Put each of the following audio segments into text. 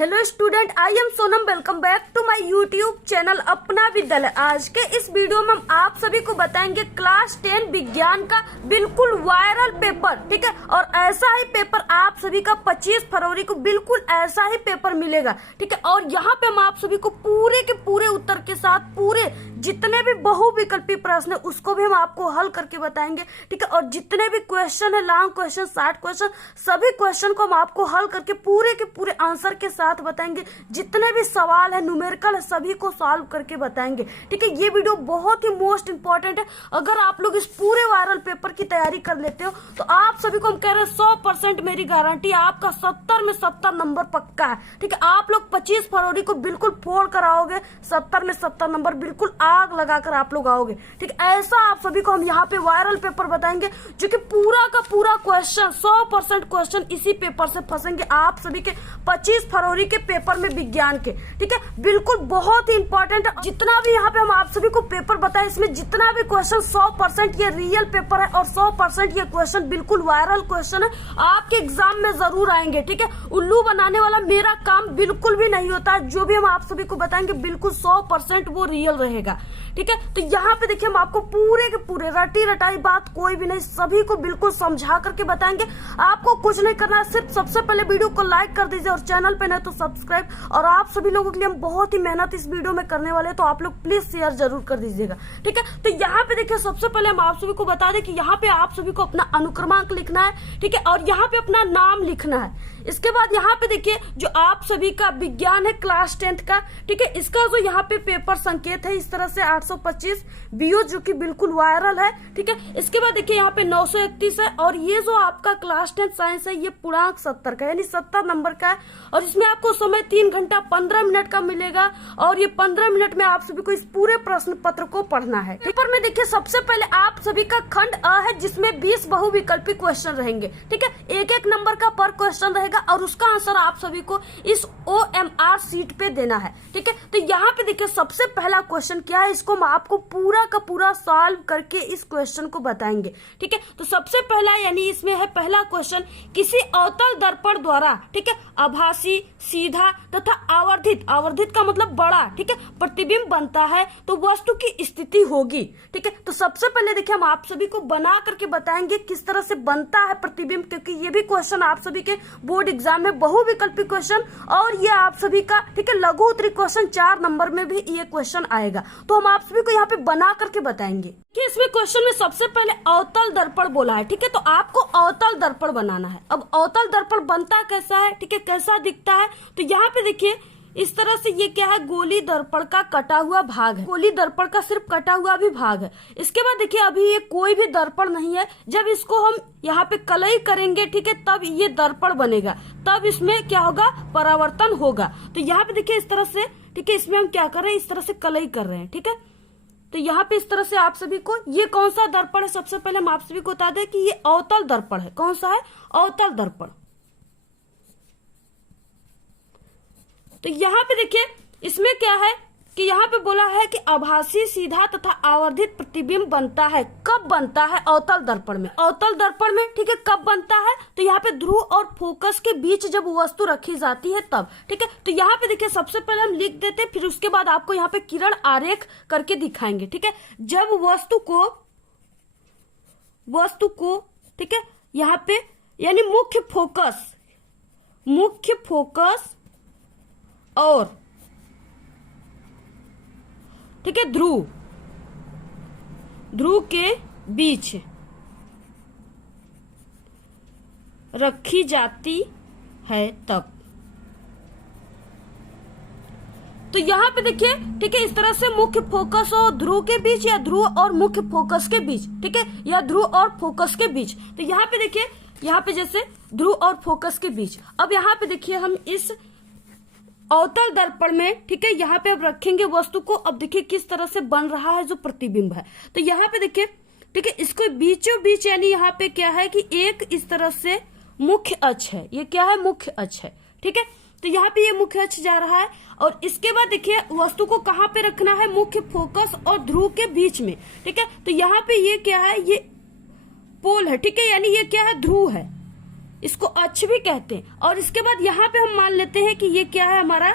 Hello student, I am Sonam. Welcome back to my YouTube channel Apna Vidyalaya. आज के इस video में हम आप सभी को बताएंगे क्लास 10 विज्ञान का बिल्कुल वायरल पेपर, ठीक है। और ऐसा ही पेपर आप सभी का 25 फरवरी को बिल्कुल ऐसा ही पेपर मिलेगा, ठीक है। और यहाँ पे हम आप सभी को पूरे के पूरे उत्तर के साथ पूरे जितने भी बहुविकल्पी प्रश्न है उसको भी हम आपको हल करके बताएंगे, ठीक है। और जितने भी क्वेश्चन है, लॉन्ग क्वेश्चन, शॉर्ट क्वेश्चन, सभी क्वेश्चन को हम आपको हल करके पूरे के पूरे आंसर के साथ बताएंगे। जितने भी सवाल है, न्यूमेरिकल है, सभी को सॉल्व करके बताएंगे, ठीक है। ये वीडियो बहुत ही मोस्ट इंपॉर्टेंट है। अगर आप लोग इस पूरे वायरल पेपर की तैयारी कर लेते हो तो आप सभी को हम कह रहे हैं 100% मेरी गारंटी, आपका 70 में 70 नंबर पक्का है, ठीक है। आप लोग 25 फरवरी को बिल्कुल फोड़ कर आओगे, 70 में 70 नंबर बिल्कुल आग लगाकर आप लोग आओगे, ठीक है। ऐसा आप सभी को हम यहाँ पे वायरल पेपर बताएंगे जो कि पूरा का पूरा क्वेश्चन 100% क्वेश्चन इसी पेपर से फंसेंगे आप सभी के 25 फरवरी के पेपर में विज्ञान के, ठीक है। बिल्कुल बहुत ही इंपॉर्टेंट। जितना भी यहाँ पे हम आप सभी को पेपर बताए, इसमें जितना भी क्वेश्चन 100% ये रियल पेपर है और 100% ये क्वेश्चन बिल्कुल वायरल क्वेश्चन है, आपके एग्जाम में जरूर आएंगे, ठीक है। उल्लू बनाने वाला मेरा काम बिल्कुल भी नहीं होता है। जो भी हम आप सभी को बताएंगे बिल्कुल 100% वो रियल रहेगा, ठीक है। तो यहाँ पे देखिए हम आपको पूरे के पूरे रटी रटाई बात कोई भी नहीं, सभी को बिल्कुल समझा करके बताएंगे। आपको कुछ नहीं करना है, सिर्फ सबसे पहले वीडियो को लाइक कर दीजिए और चैनल पे नहीं तो सब्सक्राइब। और आप सभी लोगों के लिए हम बहुत ही मेहनत इस वीडियो में करने वाले हैं, तो आप लोग प्लीज शेयर जरूर कर दीजिएगा, ठीक है। तो यहाँ पे देखिए सबसे पहले हम आप सभी को बता दें कि यहाँ पे आप सभी को अपना अनुक्रमांक लिखना है, ठीक है। और यहाँ पे अपना नाम लिखना है। इसके बाद यहाँ पे देखिए जो आप सभी का विज्ञान है क्लास 10 का, ठीक है, इसका जो यहाँ पे पेपर संकेत है इस तरह से 825 बीओ जो कि बिल्कुल वायरल है, ठीक है। इसके बाद देखिए यहाँ पे 931 है। और ये जो आपका क्लास 10 साइंस है ये पूर्णांक 70 का यानी 70 नंबर का है। और इसमें आपको समय 3 घंटा 15 मिनट का मिलेगा। और ये 15 मिनट में आप सभी को इस पूरे प्रश्न पत्र को पढ़ना है। पेपर में देखिए सबसे पहले आप सभी का खंड अ है जिसमें 20 बहुविकल्पी क्वेश्चन रहेंगे, ठीक है। एक एक नंबर का पर क्वेश्चन रहेगा और उसका आंसर आप सभी को इस OMR सीट पे देना है, ठीक है। तो यहाँ पे देखिए सबसे पहला क्वेश्चन क्या है, इसको हम आपको पूरा का पूरा सॉल्व करके इस क्वेश्चन को बताएंगे, ठीक है। तो सबसे पहला यानी इसमें है पहला क्वेश्चन, किसी अवतल दर्पण द्वारा, ठीक है, आभासी, सीधा तथा आवर्धित, आवर्धित का मतलब बड़ा, ठीक है, प्रतिबिंब बनता है तो वस्तु की स्थिति होगी, ठीक है। तो सबसे पहले देखिए हम आप सभी को बना करके बताएंगे किस तरह से बनता है प्रतिबिंब, क्योंकि ये भी क्वेश्चन आप सभी के बोर्ड एग्जाम में बहुविकल्पी क्वेश्चन और ये आप सभी का, ठीक है, लघु उत्तरी क्वेश्चन 4 नंबर में भी ये क्वेश्चन आएगा। तो हम आप सभी को यहाँ पे बना करके बताएंगे कि इसमें क्वेश्चन में सबसे पहले अवतल दर्पण बोला है, ठीक है। तो आपको अवतल दर्पण बनाना है। अब अवतल दर्पण बनता कैसा है, ठीक है, कैसा दिखता है, तो यहाँ पे देखिए इस तरह से ये क्या है, गोली दर्पण का कटा हुआ भाग है। गोली दर्पण का सिर्फ कटा हुआ भी भाग है। इसके बाद देखिए अभी ये कोई भी दर्पण नहीं है। जब इसको हम यहाँ पे कलई करेंगे, ठीक है, तब ये दर्पण बनेगा, तब इसमें क्या होगा, परावर्तन होगा। तो यहाँ पे देखिए इस तरह से, ठीक है, इसमें हम क्या कर रहे हैं, इस तरह से कलई कर रहे हैं, ठीक है। तो यहाँ पे इस तरह से आप सभी को ये कौन सा दर्पण है, सबसे पहले हम आप सभी को बता दें कि ये अवतल दर्पण है। कौन सा है, अवतल दर्पण। तो यहाँ पे देखिए इसमें क्या है कि यहाँ पे बोला है कि आभासी, सीधा तथा आवर्धित प्रतिबिंब बनता है। कब बनता है, अवतल दर्पण में। अवतल दर्पण में, ठीक है, कब बनता है, तो यहाँ पे ध्रुव और फोकस के बीच जब वस्तु रखी जाती है तब, ठीक है। तो यहाँ पे देखिए सबसे पहले हम लिख देते, फिर उसके बाद आपको यहाँ पे किरण आरेख करके दिखाएंगे, ठीक है। जब वस्तु को, ठीक है, यहाँ पे यानी मुख्य फोकस और, ठीक है, ध्रुव के बीच रखी जाती है तब। तो यहाँ पे देखिए, ठीक है, इस तरह से मुख्य फोकस और ध्रुव के बीच या ध्रुव और मुख्य फोकस के बीच, ठीक है, या ध्रुव और फोकस के बीच। तो यहाँ पे देखिए, यहाँ पे जैसे ध्रुव और फोकस के बीच। अब यहाँ पे देखिए हम इस अवतल दर्पण में, ठीक है, यहाँ पे अब रखेंगे वस्तु को। अब देखिए किस तरह से बन रहा है जो प्रतिबिंब है। तो यहाँ पे देखिए, ठीक है, इसको बीचों बीच यानी यहाँ पे क्या है कि एक इस तरह से मुख्य अक्ष है। ये क्या है, मुख्य अक्ष है, ठीक है। तो यहाँ पे ये मुख्य अक्ष जा रहा है। और इसके बाद देखिए वस्तु को कहाँ पे रखना है, मुख्य फोकस और ध्रुव के बीच में, ठीक है। तो यहाँ पे ये क्या है, ये पोल है, ठीक है, यानी ये क्या है, ध्रुव है, इसको अक्ष भी कहते हैं। और इसके बाद यहाँ पे हम मान लेते हैं कि ये क्या है, हमारा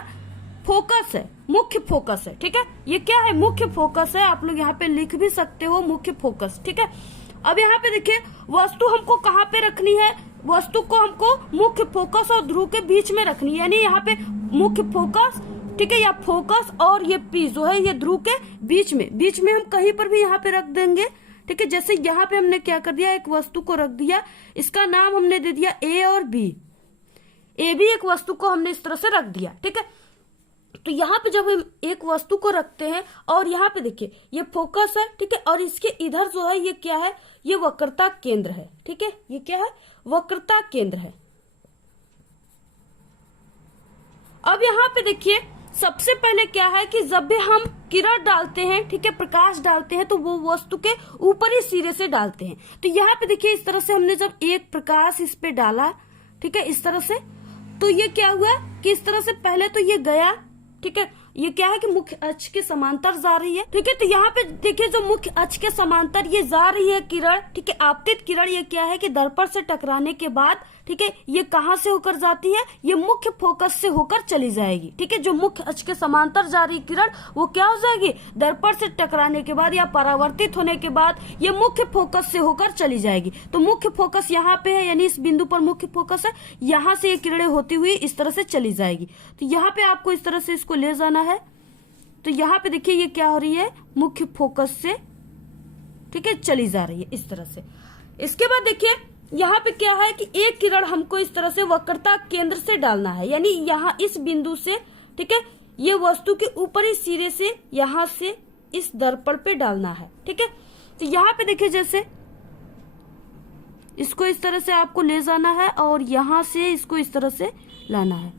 फोकस है, मुख्य फोकस है। ठीक है, ये क्या है, मुख्य फोकस है। आप लोग यहाँ पे लिख भी सकते हो मुख्य फोकस। ठीक है, अब यहाँ पे देखिए वस्तु हमको कहाँ पे रखनी है, वस्तु को हमको मुख्य फोकस और ध्रुव के बीच में रखनी है, यानी यहाँ पे मुख्य फोकस, ठीक है, या फोकस और ये पी जो है ये ध्रुव के बीच में हम कहीं पर भी यहाँ पे रख देंगे। ठीक है, जैसे यहाँ पे हमने क्या कर दिया, एक वस्तु को रख दिया, इसका नाम हमने दे दिया ए और बी। ए भी एक वस्तु को हमने इस तरह से रख दिया। ठीक है, तो यहाँ पे जब हम एक वस्तु को रखते हैं और यहाँ पे देखिए ये फोकस है। ठीक है, और इसके इधर जो है ये क्या है, ये वक्रता केंद्र है। ठीक है, ये क्या है, वक्रता केंद्र है। अब यहाँ पे देखिए सबसे पहले क्या है कि जब भी हम किरण डालते हैं, ठीक है, प्रकाश डालते हैं, तो वो वस्तु के ऊपरी सिरे से डालते हैं। तो यहाँ पे देखिए इस तरह से हमने जब एक प्रकाश इस पे डाला, ठीक है, इस तरह से, तो ये क्या हुआ कि इस तरह से पहले तो ये गया, ठीक है, ये क्या है कि मुख्य अक्ष के समांतर जा रही है। ठीक है, तो यहाँ पे देखिए जो मुख्य अक्ष के समांतर ये जा रही है किरण, ठीक है, आपतित किरण, ये क्या है कि दर्पण से टकराने के बाद, ठीक है, ये कहाँ से होकर जाती है, ये मुख्य फोकस से होकर चली जाएगी। ठीक है, जो मुख्य अक्ष के समांतर जा रही किरण वो क्या हो जाएगी, दर्पण से टकराने के बाद या परावर्तित होने के बाद ये मुख्य फोकस से होकर चली जाएगी। तो मुख्य फोकस यहाँ पे है, यानी इस बिंदु पर मुख्य फोकस है, यहाँ से ये किरणें होती हुई इस तरह से चली जाएगी। तो यहाँ पे आपको इस तरह से इसको ले जाना है। तो यहाँ पे देखिए ये क्या हो रही है, मुख्य फोकस से, ठीक है, चली जा रही है इस तरह से। इसके बाद देखिए यहाँ पे क्या है कि एक किरण हमको इस तरह से वक्रता केंद्र से डालना है, यानी यहाँ इस बिंदु से, ठीक है, ये वस्तु के ऊपरी सिरे से यहाँ से इस दर्पण पे डालना है। ठीक है, तो यहाँ पे देखिए जैसे इसको इस तरह से आपको ले जाना है और यहाँ से इसको इस तरह से लाना है।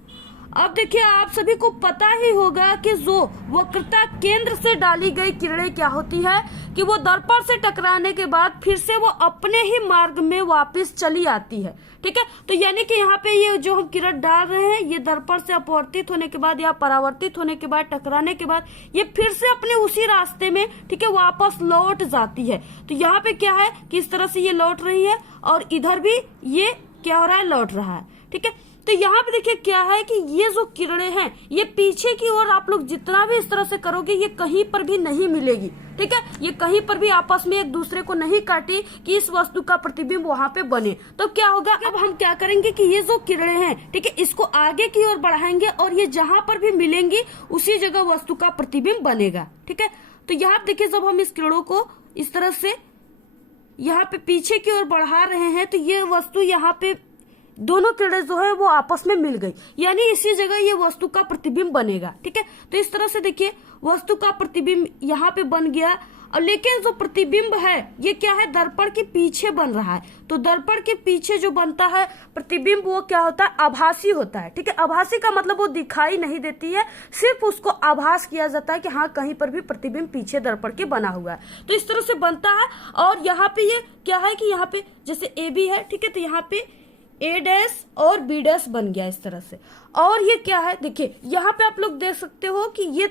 अब देखिए आप सभी को पता ही होगा कि जो वक्रता केंद्र से डाली गई किरणें क्या होती है कि वो दर्पण से टकराने के बाद फिर से वो अपने ही मार्ग में वापस चली आती है। ठीक है, तो यानी कि यहाँ पे ये जो हम किरण डाल रहे हैं ये दर्पण से अपवर्तित होने के बाद या परावर्तित होने के बाद, टकराने के बाद ये फिर से अपने उसी रास्ते में, ठीक है, वापस लौट जाती है। तो यहाँ पे क्या है कि इस तरह से ये लौट रही है और इधर भी ये क्या हो रहा है, लौट रहा है। ठीक है, तो यहाँ पे देखिए क्या है कि ये जो किरणें हैं ये पीछे की ओर आप लोग जितना भी इस तरह से करोगे ये कहीं पर भी नहीं मिलेगी। ठीक है, ये कहीं पर भी आपस में एक दूसरे को नहीं काटी कि इस वस्तु का प्रतिबिंब वहां पे बने। तो क्या होगा, अब हम क्या करेंगे कि ये जो किरणें हैं, ठीक है, इसको आगे की ओर बढ़ाएंगे और ये जहां पर भी मिलेंगी उसी जगह वस्तु का प्रतिबिंब बनेगा। ठीक है, तो यहाँ देखिए जब हम इस किरणों को इस तरह से यहाँ पे पीछे की ओर बढ़ा रहे हैं तो ये वस्तु यहाँ पे दोनों किरणें जो है वो आपस में मिल गई, यानी इसी जगह ये वस्तु का प्रतिबिंब बनेगा। ठीक है, तो इस तरह से देखिए वस्तु का प्रतिबिंब यहाँ पे बन गया। और लेकिन जो प्रतिबिंब है ये क्या है, दर्पण के पीछे बन रहा है। तो दर्पण के पीछे जो बनता है प्रतिबिंब वो क्या होता है, आभासी होता है। ठीक है, आभासी का मतलब वो दिखाई नहीं देती है, सिर्फ उसको आभास किया जाता है कि हाँ कहीं पर भी प्रतिबिंब पीछे दर्पण के बना हुआ है। तो इस तरह से बनता है। और यहाँ पे ये क्या है कि यहाँ पे जैसे ए बी है, ठीक है, तो यहाँ पे ए डैश और बी डैश बन गया इस तरह से। और ये क्या है, देखिए यहाँ पे आप लोग देख सकते हो कि ये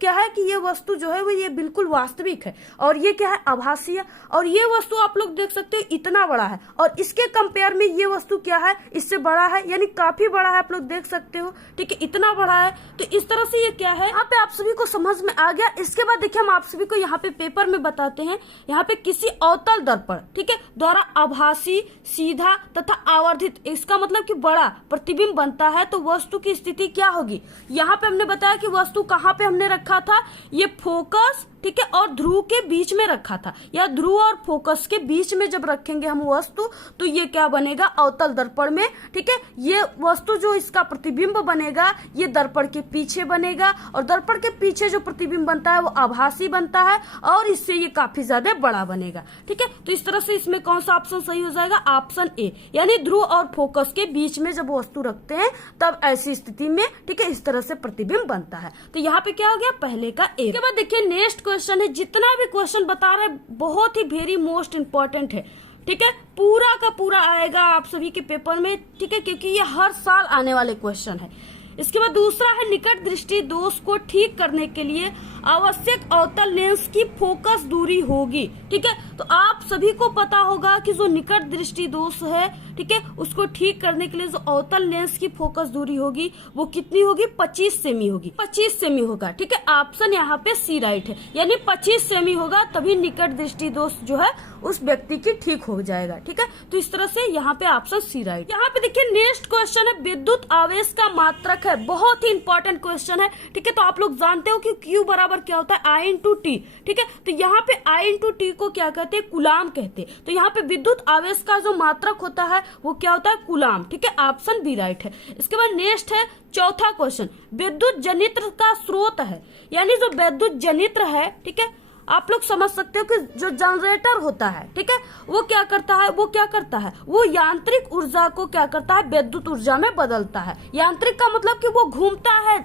क्या है कि ये वस्तु जो है वो ये बिल्कुल वास्तविक है और ये क्या है, आभासी है। और ये वस्तु आप लोग देख सकते हो इतना बड़ा है और इसके कंपेयर में ये वस्तु क्या है, इससे बड़ा है, यानी काफी बड़ा है, आप लोग देख सकते हो। ठीक है, इतना बड़ा है। तो इस तरह से ये क्या है, यहाँ पे आप सभी को समझ में आ गया। इसके बाद देखिए हम आप सभी को यहाँ पे पेपर में बताते हैं, यहाँ पे किसी अवतल दर्पण, ठीक है, द्वारा आभासी, सीधा तथा आवर्धित, इसका मतलब कि बड़ा प्रतिबिंब बनता है तो वस्तु की स्थिति क्या होगी। यहाँ पे हमने बताया कि वस्तु कहाँ पे हमने रखा था, ये फोकस, ठीक है, और ध्रुव के बीच में रखा था, या ध्रुव और फोकस के बीच में जब रखेंगे हम वस्तु तो ये क्या बनेगा, अवतल दर्पण में। ठीक है, ये वस्तु जो इसका प्रतिबिंब बनेगा ये दर्पण के पीछे बनेगा और दर्पण के पीछे जो प्रतिबिंब बनता है वो आभासी बनता है और इससे ये काफी ज्यादा बड़ा बनेगा। ठीक है, तो इस तरह से इसमें कौन सा ऑप्शन सही हो जाएगा, ऑप्शन ए, यानी ध्रुव और फोकस के बीच में जब वस्तु रखते हैं तब ऐसी स्थिति में, ठीक है, इस तरह से प्रतिबिंब बनता है। तो यहाँ पे क्या हो गया, पहले का ए। इसके बाद देखिए नेक्स्ट क्वेश्चन है, जितना भी क्वेश्चन बता रहे बहुत ही वेरी मोस्ट इंपॉर्टेंट है। ठीक है, पूरा का पूरा आएगा आप सभी के पेपर में। ठीक है, क्योंकि ये हर साल आने वाले क्वेश्चन है। इसके बाद दूसरा है, निकट दृष्टि दोष को ठीक करने के लिए आवश्यक अवतल लेंस की फोकस दूरी होगी। ठीक है, तो आप सभी को पता होगा कि जो निकट दृष्टि दोष है, ठीक है, उसको ठीक करने के लिए जो अवतल लेंस की फोकस दूरी होगी वो कितनी होगी, 25 सेमी होगी। 25 सेमी होगा। ठीक है, ऑप्शन यहाँ पे सी राइट है, यानी 25 सेमी होगा तभी निकट दृष्टि दोष जो है उस व्यक्ति की ठीक हो जाएगा। ठीक है, तो इस तरह से यहाँ पे ऑप्शन सी राइट। यहाँ पे देखिए नेक्स्ट क्वेश्चन है विद्युत आवेश का मात्रक है, बहुत ही इंपॉर्टेंट क्वेश्चन है। ठीक है, तो आप लोग जानते हो कि Q बराबर क्या होता है, I इंटू टी। ठीक है, तो यहाँ पे I इंटू टी को क्या कहते हैं, कूलाम कहते हैं। तो यहाँ पे विद्युत आवेश का जो मात्रक होता है वो क्या होता है, कूलाम। ठीक है, ऑप्शन बी राइट है। इसके बाद नेक्स्ट है चौथा क्वेश्चन, विद्युत जनित्र का स्रोत है, यानी जो विद्युत जनित्र है, ठीक है, आप लोग समझ सकते हो कि जो जनरेटर होता है, ठीक है, वो क्या करता है, वो यांत्रिक ऊर्जा को क्या करता है, विद्युत ऊर्जा में बदलता है। यांत्रिक का मतलब कि वो घूमता है,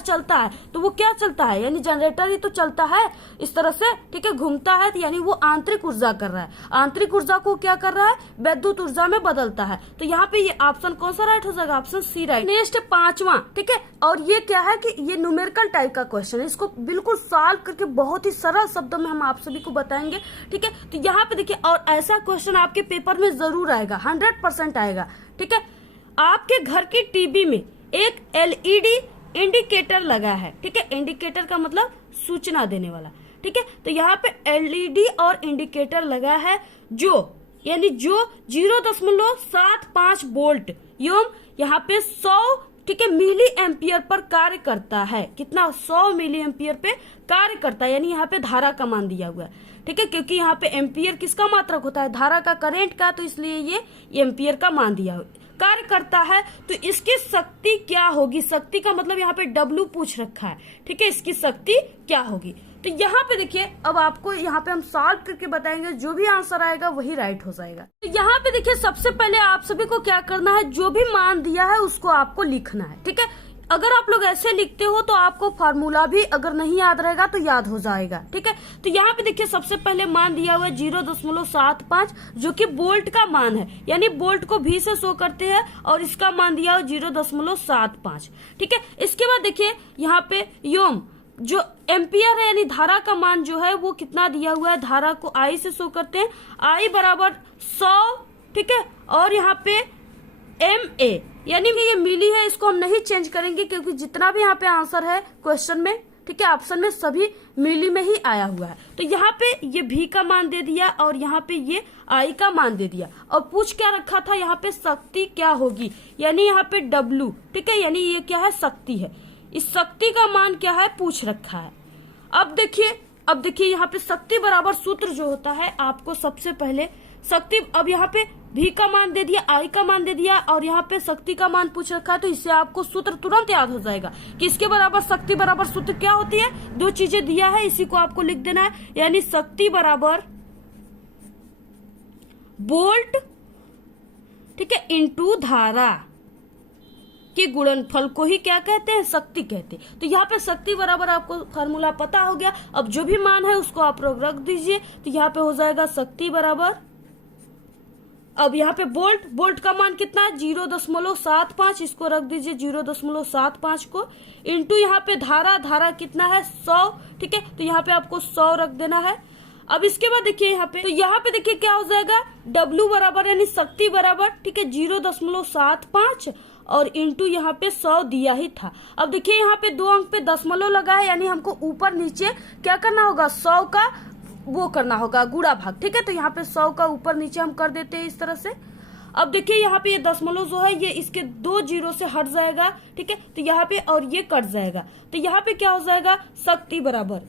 चलता है, तो वो क्या चलता है, यानी जनरेटर ही तो चलता है इस तरह से। ठीक है, घूमता है तो यानी वो आंतरिक ऊर्जा कर रहा है, आंतरिक ऊर्जा को क्या कर रहा है, विद्युत ऊर्जा में बदलता है। तो यहाँ पे ये ऑप्शन कौन सा राइट हो जाएगा, ऑप्शन सी राइट। नेक्स्ट 5वां, ठीक है, और ये क्या है कि ये न्यूमेरिकल टाइप का क्वेश्चन है, इसको बिल्कुल सॉल्व करके बहुत ही सरल शब्दों में हम आप सभी को बताएंगे। ठीक है, तो यहाँ पे देखिए, और ऐसा क्वेश्चन आपके पेपर में जरूर आएगा, 100% आएगा। ठीक है, आपके घर की टीवी में एक एलईडी इंडिकेटर लगा है। ठीक है, इंडिकेटर का मतलब सूचना देने वाला। ठीक है, तो यहाँ पे एलईडी और इंडिकेटर लगा है जो 0.75 वोल्ट एवं यहाँ पे 100, ठीक है, मिली एम्पियर पर कार्य करता है। कितना, 100 मिली एम्पियर पे कार्य करता है, यानी यहाँ पे धारा का मान दिया हुआ है। ठीक है, क्योंकि यहाँ पे एम्पियर किसका मात्रक होता है, धारा का, करंट का, तो इसलिए ये एम्पियर का मान दिया हुआ कार्य करता है। तो इसकी शक्ति क्या होगी, शक्ति का मतलब यहाँ पे डब्लू पूछ रखा है। ठीक है, इसकी शक्ति क्या होगी, तो यहाँ पे देखिए, अब आपको यहाँ पे हम सॉल्व करके बताएंगे, जो भी आंसर आएगा वही राइट हो जाएगा। तो यहाँ पे देखिए, सबसे पहले आप सभी को क्या करना है, जो भी मान दिया है उसको आपको लिखना है। ठीक है, अगर आप लोग ऐसे लिखते हो तो आपको फार्मूला भी अगर नहीं याद रहेगा तो याद हो जाएगा। ठीक है, तो यहाँ पे देखिए सबसे पहले मान दिया हुआ है 0.75, जो कि वोल्ट का मान है, यानी वोल्ट को भी से शो करते हैं, और इसका मान दिया हुआ 0.75। ठीक है, इसके बाद देखिए यहाँ पे योम जो एम्पियर है, यानी धारा का मान जो है वो कितना दिया हुआ है, धारा को आई से शो करते हैं, आई बराबर 100। ठीक है, और यहाँ पे MA, यानी ये मिली है, इसको हम नहीं चेंज करेंगे क्योंकि जितना भी यहाँ पे आंसर है क्वेश्चन में, ठीक है, ऑप्शन में सभी मिली में ही आया हुआ है। तो यहाँ पे ये V का मान दे दिया और यहाँ पे ये I का मान दे दिया, और पूछ क्या रखा था, यहाँ पे शक्ति क्या होगी, यानी यहाँ पे W। ठीक है, यानी ये क्या है, शक्ति है, इस शक्ति का मान क्या है, पूछ रखा है। अब देखिए यहाँ पे शक्ति बराबर सूत्र जो होता है, आपको सबसे पहले शक्ति, अब यहाँ पे V का मान दे दिया, I का मान दे दिया, और यहाँ पे शक्ति का मान पूछ रखा है, तो इससे आपको सूत्र तुरंत याद हो जाएगा कि इसके बराबर शक्ति बराबर सूत्र क्या होती है, दो चीजें दिया है, इसी को आपको लिख देना है, यानी शक्ति बराबर वोल्ट, ठीक है, इंटू धारा के गुणनफल को ही क्या कहते हैं, शक्ति कहते हैं। तो यहाँ पे शक्ति बराबर आपको फार्मूला पता हो गया। अब जो भी मान है उसको आप लोग रख दीजिए, तो यहाँ पे हो जाएगा शक्ति बराबर, अब यहाँ पे वोल्ट का मान कितना है, 0.75, इसको रख दीजिए 0.75 को, इंटू यहाँ पे धारा कितना है, 100। ठीक है, तो यहाँ पे आपको 100 रख देना है। अब इसके बाद देखिए यहाँ पे, तो यहाँ पे देखिए क्या हो जाएगा, W बराबर यानी शक्ति बराबर, ठीक है, 0.75 और इंटू यहाँ पे 100 दिया ही था। अब देखिए यहाँ पे 2 अंक पे दशमलव लगा है, यानी हमको ऊपर नीचे क्या करना होगा, 100 का वो करना होगा गुणा भाग। ठीक है, तो यहाँ पे 100 का ऊपर नीचे हम कर देते हैं इस तरह से। अब देखिए यहाँ पे ये दशमलव जो है ये इसके 2 जीरो से हट जाएगा। ठीक है, तो यहाँ पे और ये कट जाएगा, तो यहाँ पे क्या हो जाएगा, शक्ति बराबर,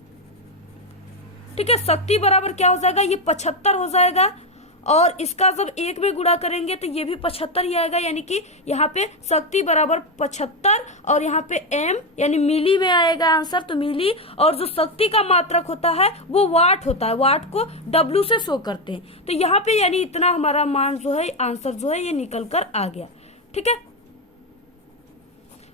ठीक है, शक्ति बराबर क्या हो जाएगा, ये 75 हो जाएगा, और इसका जब 1 में गुणा करेंगे तो ये भी 75 ही आएगा, यानी कि यहाँ पे शक्ति बराबर 75, और यहाँ पे M यानी मिली में आएगा आंसर, तो मिली, और जो शक्ति का मात्रक होता है वो वाट होता है, वाट को W से शो करते हैं। तो यहाँ पे यानी इतना हमारा मान जो है, आंसर जो है ये निकल कर आ गया। ठीक है,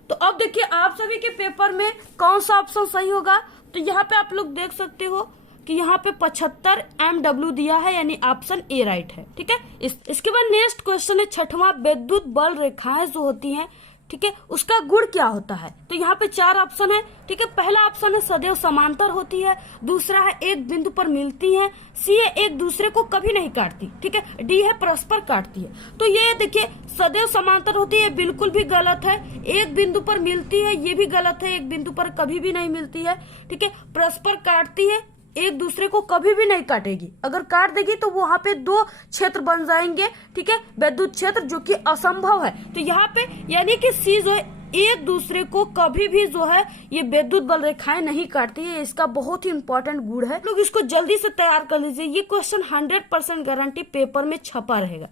तो अब देखिए आप सभी के पेपर में कौन सा ऑप्शन सही होगा। तो यहाँ पे आप लोग देख सकते हो कि यहाँ पे 75 MW दिया है, यानी ऑप्शन ए राइट है। ठीक है, इसके बाद नेक्स्ट क्वेश्चन है 6वां, विद्युत बल रेखाएं जो होती हैं, ठीक है, उसका गुण क्या होता है? तो यहाँ पे 4 ऑप्शन है। ठीक है, पहला ऑप्शन है सदैव समांतर होती है, दूसरा है एक बिंदु पर मिलती है, सी है एक दूसरे को कभी नहीं काटती, ठीक है, डी है परस्पर काटती है। तो ये देखिए सदैव समांतर होती है बिल्कुल भी गलत है, एक बिंदु पर मिलती है ये भी गलत है, एक बिंदु पर कभी भी नहीं मिलती है। ठीक है, परस्पर काटती है, एक दूसरे को कभी भी नहीं काटेगी, अगर काट देगी तो वहां पे 2 क्षेत्र बन जाएंगे, ठीक है, विद्युत क्षेत्र, जो कि असंभव है। तो यहाँ पे यानी कि सी जो है एक दूसरे को कभी भी जो है ये विद्युत बल रेखाएं नहीं काटती है, इसका बहुत ही इंपॉर्टेंट गुण है। लोग इसको जल्दी से तैयार कर लीजिए, ये क्वेश्चन 100% गारंटी पेपर में छपा रहेगा।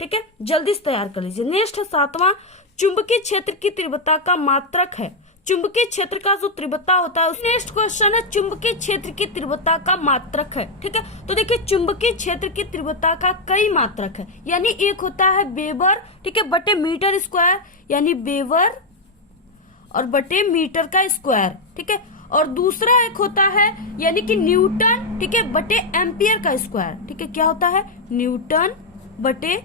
ठीक है, जल्दी से तैयार कर लीजिए। नेक्स्ट है 7वां, चुंबकीय क्षेत्र की तीव्रता का मात्रक है। चुंबकीय क्षेत्र का जो तीव्रता होता है, नेक्स्ट क्वेश्चन है चुंबकीय क्षेत्र की तीव्रता का मात्रक है। ठीक है, तो देखिए चुंबकीय क्षेत्र की तीव्रता का कई मात्रक है, यानी एक होता है वेबर, ठीक है, बटे मीटर स्क्वायर, यानी वेबर और बटे मीटर का स्क्वायर, ठीक है, और दूसरा एक होता है यानी कि न्यूटन, ठीक है, बटे एम्पियर का स्क्वायर। ठीक है, क्या होता है? न्यूटन बटे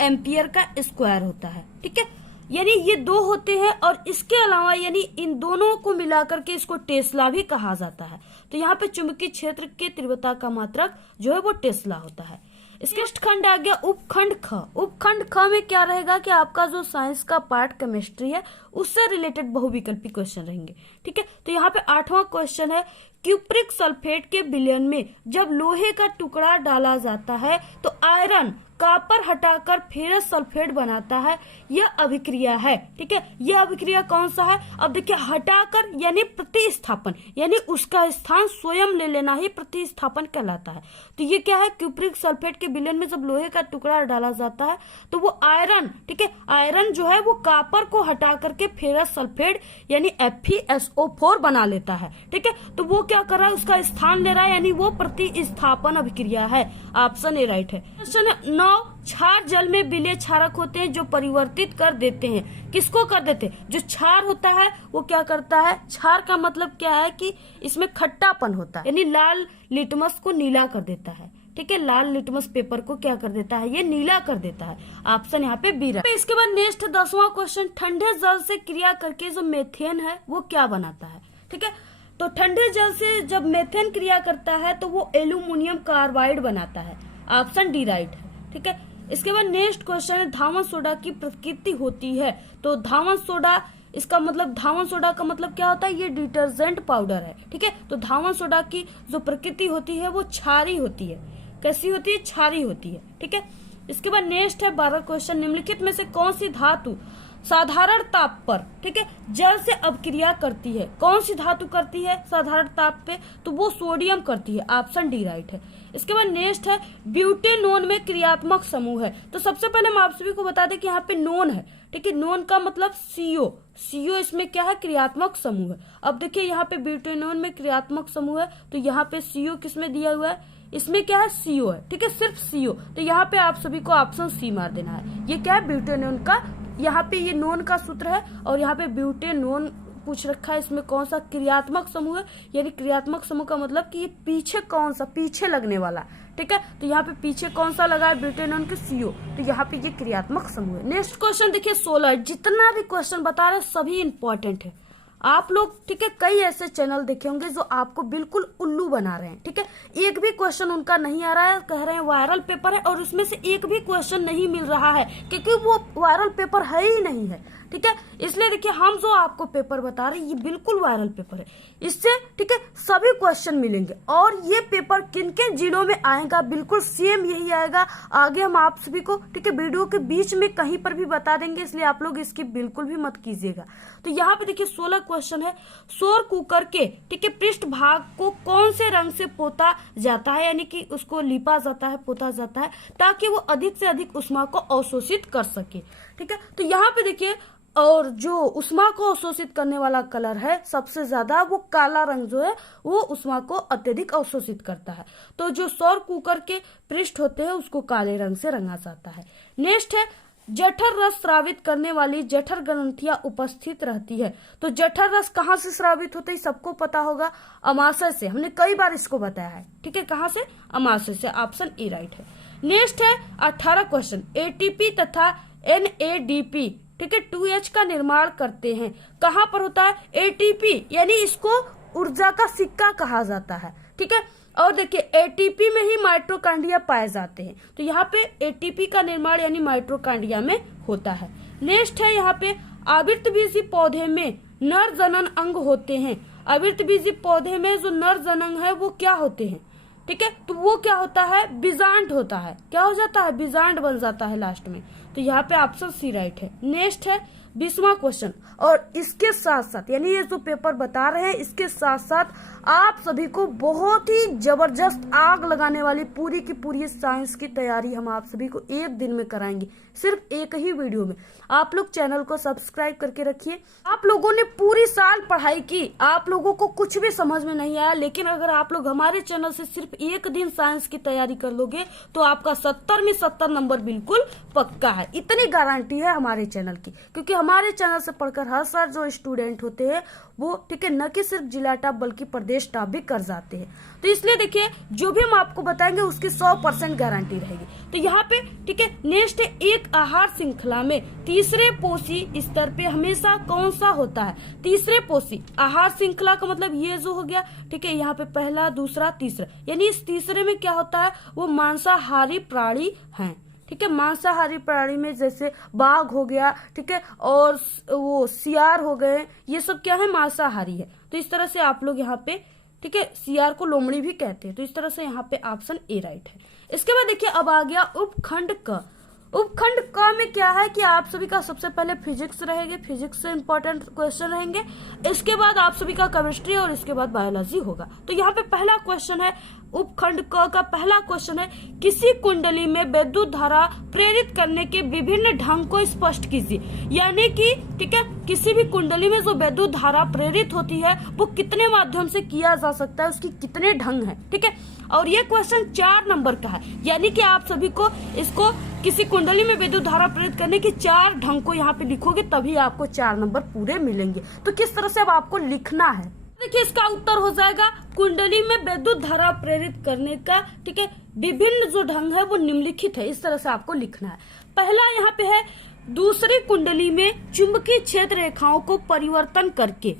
एम्पियर का स्क्वायर होता है। ठीक है, यानी ये 2 होते हैं, और इसके अलावा यानी इन दोनों को मिलाकर के इसको टेस्ला भी कहा जाता है। तो यहाँ पे चुंबकीय क्षेत्र के तीव्रता का मात्रक जो है वो टेस्ला होता है। इसके खंड आ गया उपखंड ख। उपखंड ख में क्या रहेगा कि आपका जो साइंस का पार्ट केमिस्ट्री है उससे रिलेटेड बहुविकल्पी क्वेश्चन रहेंगे। ठीक है, तो यहाँ पे 8वां क्वेश्चन है क्यूप्रिक सल्फेट के विलयन में जब लोहे का टुकड़ा डाला जाता है तो आयरन कॉपर हटाकर फेरस सल्फेट बनाता है, यह अभिक्रिया है। ठीक है, यह अभिक्रिया कौन सा है? अब देखिए हटाकर यानी प्रतिस्थापन, यानी उसका स्थान स्वयं ले लेना ही प्रतिस्थापन कहलाता है। तो ये क्या है? क्यूप्रिक सल्फेट के विलयन में जब लोहे का टुकड़ा डाला जाता है तो वो आयरन, ठीक है, आयरन जो है वो कॉपर को हटा करके फेरस सल्फेट यानी FeSO4 बना लेता है। ठीक है, तो वो क्या कर रहा है? उसका स्थान ले रहा है, यानी वो प्रतिस्थापन अभिक्रिया है। ऑप्शन ए राइट है। क्वेश्चन है 9, क्षार जल में विलेय क्षारक होते हैं जो परिवर्तित कर देते हैं। किसको कर देते हैं? जो क्षार होता है वो क्या करता है? क्षार का मतलब क्या है कि इसमें खट्टापन होता है, यानी लाल लिटमस को नीला कर देता है। ठीक है, लाल लिटमस पेपर को क्या कर देता है? ये नीला कर देता है। ऑप्शन यहाँ पे बी है। इसके बाद नेक्स्ट 10वां क्वेश्चन, ठंडे जल से क्रिया करके जो मेथेन है वो क्या बनाता है? ठीक है, तो ठंडे जल से जब मेथेन क्रिया करता है तो वो एल्यूमिनियम कार्बाइड बनाता है। ऑप्शन डी राइट है। ठीक है, इसके बाद नेक्स्ट क्वेश्चन है धावन सोडा की प्रकृति होती है। तो धावन सोडा, इसका मतलब धावन सोडा का मतलब क्या होता है? ये डिटर्जेंट पाउडर है। ठीक है, तो धावन सोडा की जो प्रकृति होती है वो क्षारीय होती है। कैसी होती है? क्षारीय होती है। ठीक है, इसके बाद नेक्स्ट है 12 क्वेश्चन, निम्नलिखित में से कौन सी धातु साधारण ताप पर, ठीक है, जल से अपक्रिया करती है? कौन सी धातु करती है साधारण ताप पे? तो वो सोडियम करती है। ऑप्शन डी राइट है। इसके बाद नेक्स्ट है ब्यूटेनोन में क्रियात्मक समूह है। तो सबसे पहले हम आप सभी को बता दें कि यहाँ पे नोन है। ठीक है, नोन का मतलब CO, CO इसमें क्या है? क्रियात्मक समूह है। अब देखिए यहाँ पे ब्यूटेनोन में क्रियात्मक समूह है, तो यहाँ पे CO किसमें दिया हुआ है? इसमें क्या है? CO है। ठीक है, सिर्फ CO। तो यहाँ पे आप सभी को ऑप्शन सी मार देना है। ये क्या है? ब्यूटेनोन का, यहाँ पे ये नोन का सूत्र है, और यहाँ पे ब्यूटेनोन पूछ रखा है, इसमें कौन सा क्रियात्मक समूह है? यानी क्रियात्मक समूह का मतलब कि ये पीछे कौन सा, पीछे लगने वाला। ठीक है, तो यहाँ पे पीछे कौन सा लगा है? ब्यूटेनोन के CO। तो यहाँ पे ये क्रियात्मक समूह है। नेक्स्ट क्वेश्चन देखिए 16, जितना भी क्वेश्चन बता रहे सभी इंपॉर्टेंट है। आप लोग, ठीक है, कई ऐसे चैनल देखे होंगे जो आपको बिल्कुल उल्लू बना रहे हैं। ठीक है, एक भी क्वेश्चन उनका नहीं आ रहा है, कह रहे हैं वायरल पेपर है, और उसमें से एक भी क्वेश्चन नहीं मिल रहा है क्योंकि वो वायरल पेपर है ही नहीं है। ठीक है, इसलिए देखिए हम जो आपको पेपर बता रहे हैं ये बिल्कुल वायरल पेपर है। इससे, ठीक है, सभी क्वेश्चन मिलेंगे, और ये पेपर किन किन जिलों में आएगा बिल्कुल सेम यही आएगा। आगे हम आप सभी को, ठीक है, वीडियो के बीच में कहीं पर भी बता देंगे, इसलिए आप लोग इसकी बिल्कुल भी मत कीजिएगा। तो यहाँ पे देखिए 16 क्वेश्चन है, सौर कुकर के, ठीक है, पृष्ठ भाग को कौन से रंग से पोता जाता है? यानी कि उसको लिपा जाता है, पोता जाता है, ताकि वो अधिक से अधिक उष्मा को अवशोषित कर सके। ठीक है, तो यहाँ पे देखिए, और जो उष्मा को अवशोषित करने वाला कलर है सबसे ज्यादा, वो काला रंग जो है वो उष्मा को अत्यधिक अवशोषित करता है। तो जो सौर कुकर के पृष्ठ होते हैं उसको काले रंग से रंगा जाता है। नेक्स्ट है जठर रस स्रावित करने वाली जठर ग्रंथियां उपस्थित रहती है। तो जठर रस कहाँ से स्रावित होता है सबको पता होगा, अमाशय से। हमने कई बार इसको बताया है। ठीक है, कहाँ से? अमाशय से। ऑप्शन ए राइट है। नेक्स्ट है 18 क्वेश्चन, ATP तथा NADP ठीक है 2H का निर्माण करते हैं। कहाँ पर होता है? एटीपी, यानी इसको ऊर्जा का सिक्का कहा जाता है। ठीक है, और देखिए एटीपी में ही माइटोकॉन्ड्रिया पाए जाते हैं, तो यहाँ पे एटीपी का निर्माण यानी माइटोकॉन्ड्रिया में होता है। नेक्स्ट है यहाँ पे आवृतबीजी पौधे में नर जनन अंग होते हैं। आवृतबीजी पौधे में जो नर जनन है वो क्या होते हैं? ठीक है, तो वो क्या होता है? बीजांड होता है। क्या हो जाता है? बीजांड बन जाता है लास्ट में। तो यहाँ पे ऑप्शन सी राइट है। नेक्स्ट है 20वां क्वेश्चन, और इसके साथ साथ यानी ये जो पेपर बता रहे हैं इसके साथ साथ आप सभी को बहुत ही जबरदस्त आग लगाने वाली पूरी की पूरी साइंस की तैयारी हम आप सभी को एक दिन में कराएंगे, सिर्फ एक ही वीडियो में। आप लोग चैनल को सब्सक्राइब करके रखिए। आप लोगों ने पूरी साल पढ़ाई की, आप लोगों को कुछ भी समझ में नहीं आया, लेकिन अगर आप लोग हमारे चैनल से सिर्फ एक दिन साइंस की तैयारी कर लोगे तो आपका 70 में 70 नंबर बिल्कुल पक्का है। इतनी गारंटी है हमारे चैनल की, क्योंकि हमारे चैनल से पढ़कर हर साल जो स्टूडेंट होते हैं वो ठीक है न कि सिर्फ जिला टॉप बल्कि प्रदेश टॉप भी कर जाते हैं। तो इसलिए देखिए जो भी हम आपको बताएंगे उसकी 100% गारंटी रहेगी। तो यहाँ पे ठीक है नेक्स्ट है, एक आहार श्रृंखला में तीसरे पोषी स्तर पे हमेशा कौन सा होता है? तीसरे पोषी आहार श्रृंखला का मतलब ये जो हो गया, ठीक है यहाँ पे पहला, दूसरा, तीसरा, यानी इस तीसरे में क्या होता है? वो मांसाहारी प्राणी है। ठीक है, मांसाहारी प्राणी में जैसे बाघ हो गया, ठीक है, और वो सियार हो गए, ये सब क्या है? मांसाहारी है। तो इस तरह से आप लोग यहाँ पे ठीक है सियार को लोमड़ी भी कहते हैं। तो इस तरह से यहाँ पे ऑप्शन ए राइट है। इसके बाद देखिए अब आ गया उपखंड क। उपखंड क में क्या है कि आप सभी का सबसे पहले फिजिक्स रहेंगे, फिजिक्स से इंपॉर्टेंट क्वेश्चन रहेंगे। इसके बाद आप सभी का केमिस्ट्री और इसके बाद बायोलॉजी होगा। तो यहाँ पे पहला क्वेश्चन है, उपखंड क का पहला क्वेश्चन है, किसी कुंडली में विद्युत धारा प्रेरित करने के विभिन्न ढंग को स्पष्ट कीजिए। यानी कि ठीक है किसी भी कुंडली में जो विद्युत धारा प्रेरित होती है वो कितने माध्यम से किया जा सकता है, उसकी कितने ढंग है। ठीक है, और ये क्वेश्चन 4 नंबर का है, यानी कि आप सभी को इसको किसी कुंडली में विद्युत धारा प्रेरित करने के 4 ढंग को यहाँ पे लिखोगे तभी आपको 4 नंबर पूरे मिलेंगे। तो किस तरह से अब आपको लिखना है? देखिए इसका उत्तर हो जाएगा कुंडली में विद्युत धारा प्रेरित करने का ठीक है विभिन्न जो ढंग है वो निम्नलिखित है। इस तरह से आपको लिखना है। पहला यहाँ पे है, दूसरी कुंडली में चुंबकीय क्षेत्र रेखाओं को परिवर्तन करके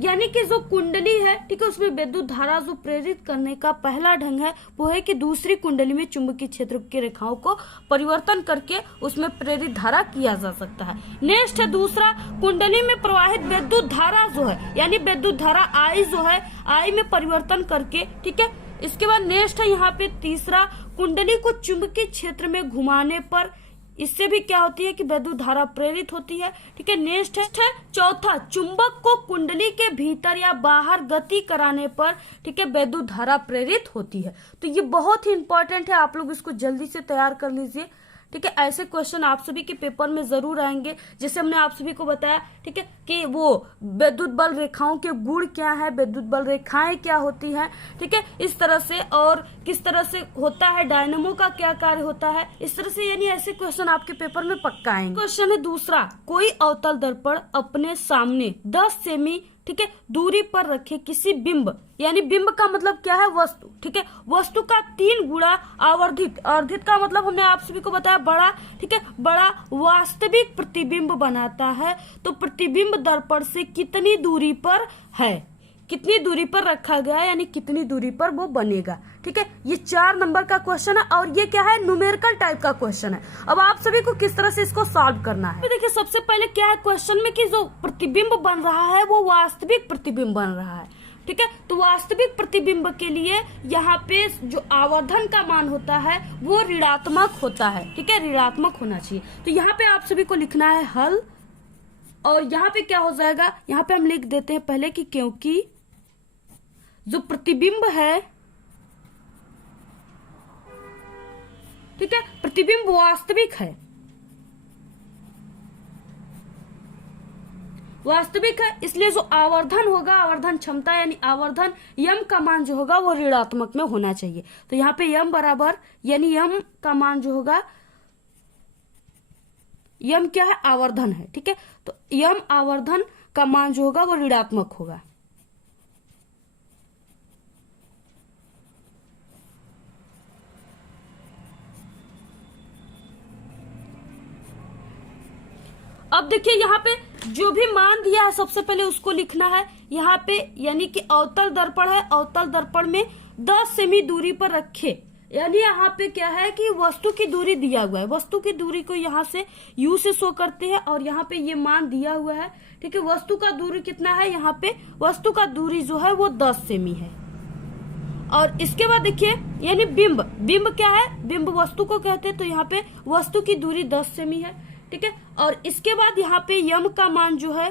यानी कि जो कुंडली है ठीक है उसमें विद्युत धारा जो प्रेरित करने का पहला ढंग है वो है कि दूसरी कुंडली में चुंबकीय क्षेत्र की रेखाओं को परिवर्तन करके उसमें प्रेरित धारा किया जा सकता है। नेक्स्ट है दूसरा, कुंडली में प्रवाहित विद्युत धारा जो है यानी विद्युत धारा आई जो है आई में परिवर्तन करके। ठीक है, इसके बाद नेक्स्ट है यहाँ पे तीसरा, कुंडली को चुंबकीय क्षेत्र में घुमाने पर इससे भी क्या होती है कि विद्युत धारा प्रेरित होती है। ठीक है, नेक्स्ट है चौथा, चुंबक को कुंडली के भीतर या बाहर गति कराने पर ठीक है विद्युत धारा प्रेरित होती है। तो ये बहुत ही इंपॉर्टेंट है, आप लोग इसको जल्दी से तैयार कर लीजिए। ठीक है, ऐसे क्वेश्चन आप सभी के पेपर में जरूर आएंगे। जैसे हमने आप सभी को बताया ठीक है कि वो विद्युत बल रेखाओं के गुण क्या है, विद्युत बल रेखाएं क्या होती हैं, ठीक है इस तरह से, और किस तरह से होता है, डायनेमो का क्या कार्य होता है, इस तरह से यानी ऐसे क्वेश्चन आपके पेपर में पक्का आएंगे। क्वेश्चन है दूसरा, कोई अवतल दर्पण अपने सामने 10 सेमी ठीक है दूरी पर रखे किसी बिंब, यानी बिंब का मतलब क्या है? वस्तु। ठीक है, वस्तु का 3 गुणा आवर्धित, आवर्धित का मतलब हमने आप सभी को बताया बड़ा, ठीक है बड़ा वास्तविक प्रतिबिंब बनाता है। तो प्रतिबिंब दर्पण से कितनी दूरी पर है, कितनी दूरी पर रखा गया है, यानी कितनी दूरी पर वो बनेगा। ठीक है, ये 4 नंबर का क्वेश्चन है और ये क्या है? न्यूमेरिकल टाइप का क्वेश्चन है। अब आप सभी को किस तरह से इसको सॉल्व करना है, देखिए सबसे पहले क्या है क्वेश्चन में कि जो प्रतिबिंब बन रहा है वो वास्तविक प्रतिबिंब बन रहा है। ठीक है, तो वास्तविक प्रतिबिंब के लिए यहाँ पे जो आवर्धन का मान होता है वो ऋणात्मक होता है। ठीक है, ऋणात्मक होना चाहिए। तो यहाँ पे आप सभी को लिखना है हल, और यहाँ पे क्या हो जाएगा, यहाँ पे हम लिख देते हैं पहले कि क्योंकि जो प्रतिबिंब है ठीक है प्रतिबिंब वास्तविक है, वास्तविक है, इसलिए जो आवर्धन होगा, आवर्धन क्षमता यानी आवर्धन यम का मान जो होगा वो ऋणात्मक में होना चाहिए। तो यहाँ पे यम बराबर यानी यम का मान जो होगा, यम क्या है? आवर्धन है। ठीक है, तो यम आवर्धन का मान जो होगा वो ऋणात्मक होगा। अब देखिए यहाँ पे जो भी मान दिया है सबसे पहले उसको लिखना है यहाँ पे, यानी कि अवतल दर्पण है, अवतल दर्पण में 10 सेमी दूरी पर रखे। यानी यहाँ पे क्या है कि वस्तु की दूरी दिया हुआ है, वस्तु की दूरी को यहाँ से U से शो करते हैं और यहाँ पे ये मान दिया हुआ है। ठीक है, वस्तु का दूरी कितना है, यहाँ पे वस्तु का दूरी जो है वो 10 सेमी है। और इसके बाद देखिए यानी बिंब, बिंब क्या है, बिंब वस्तु को कहते हैं, तो यहाँ पे वस्तु की दूरी 10 सेमी है। ठीक है, और इसके बाद यहाँ पे यम का मान जो है,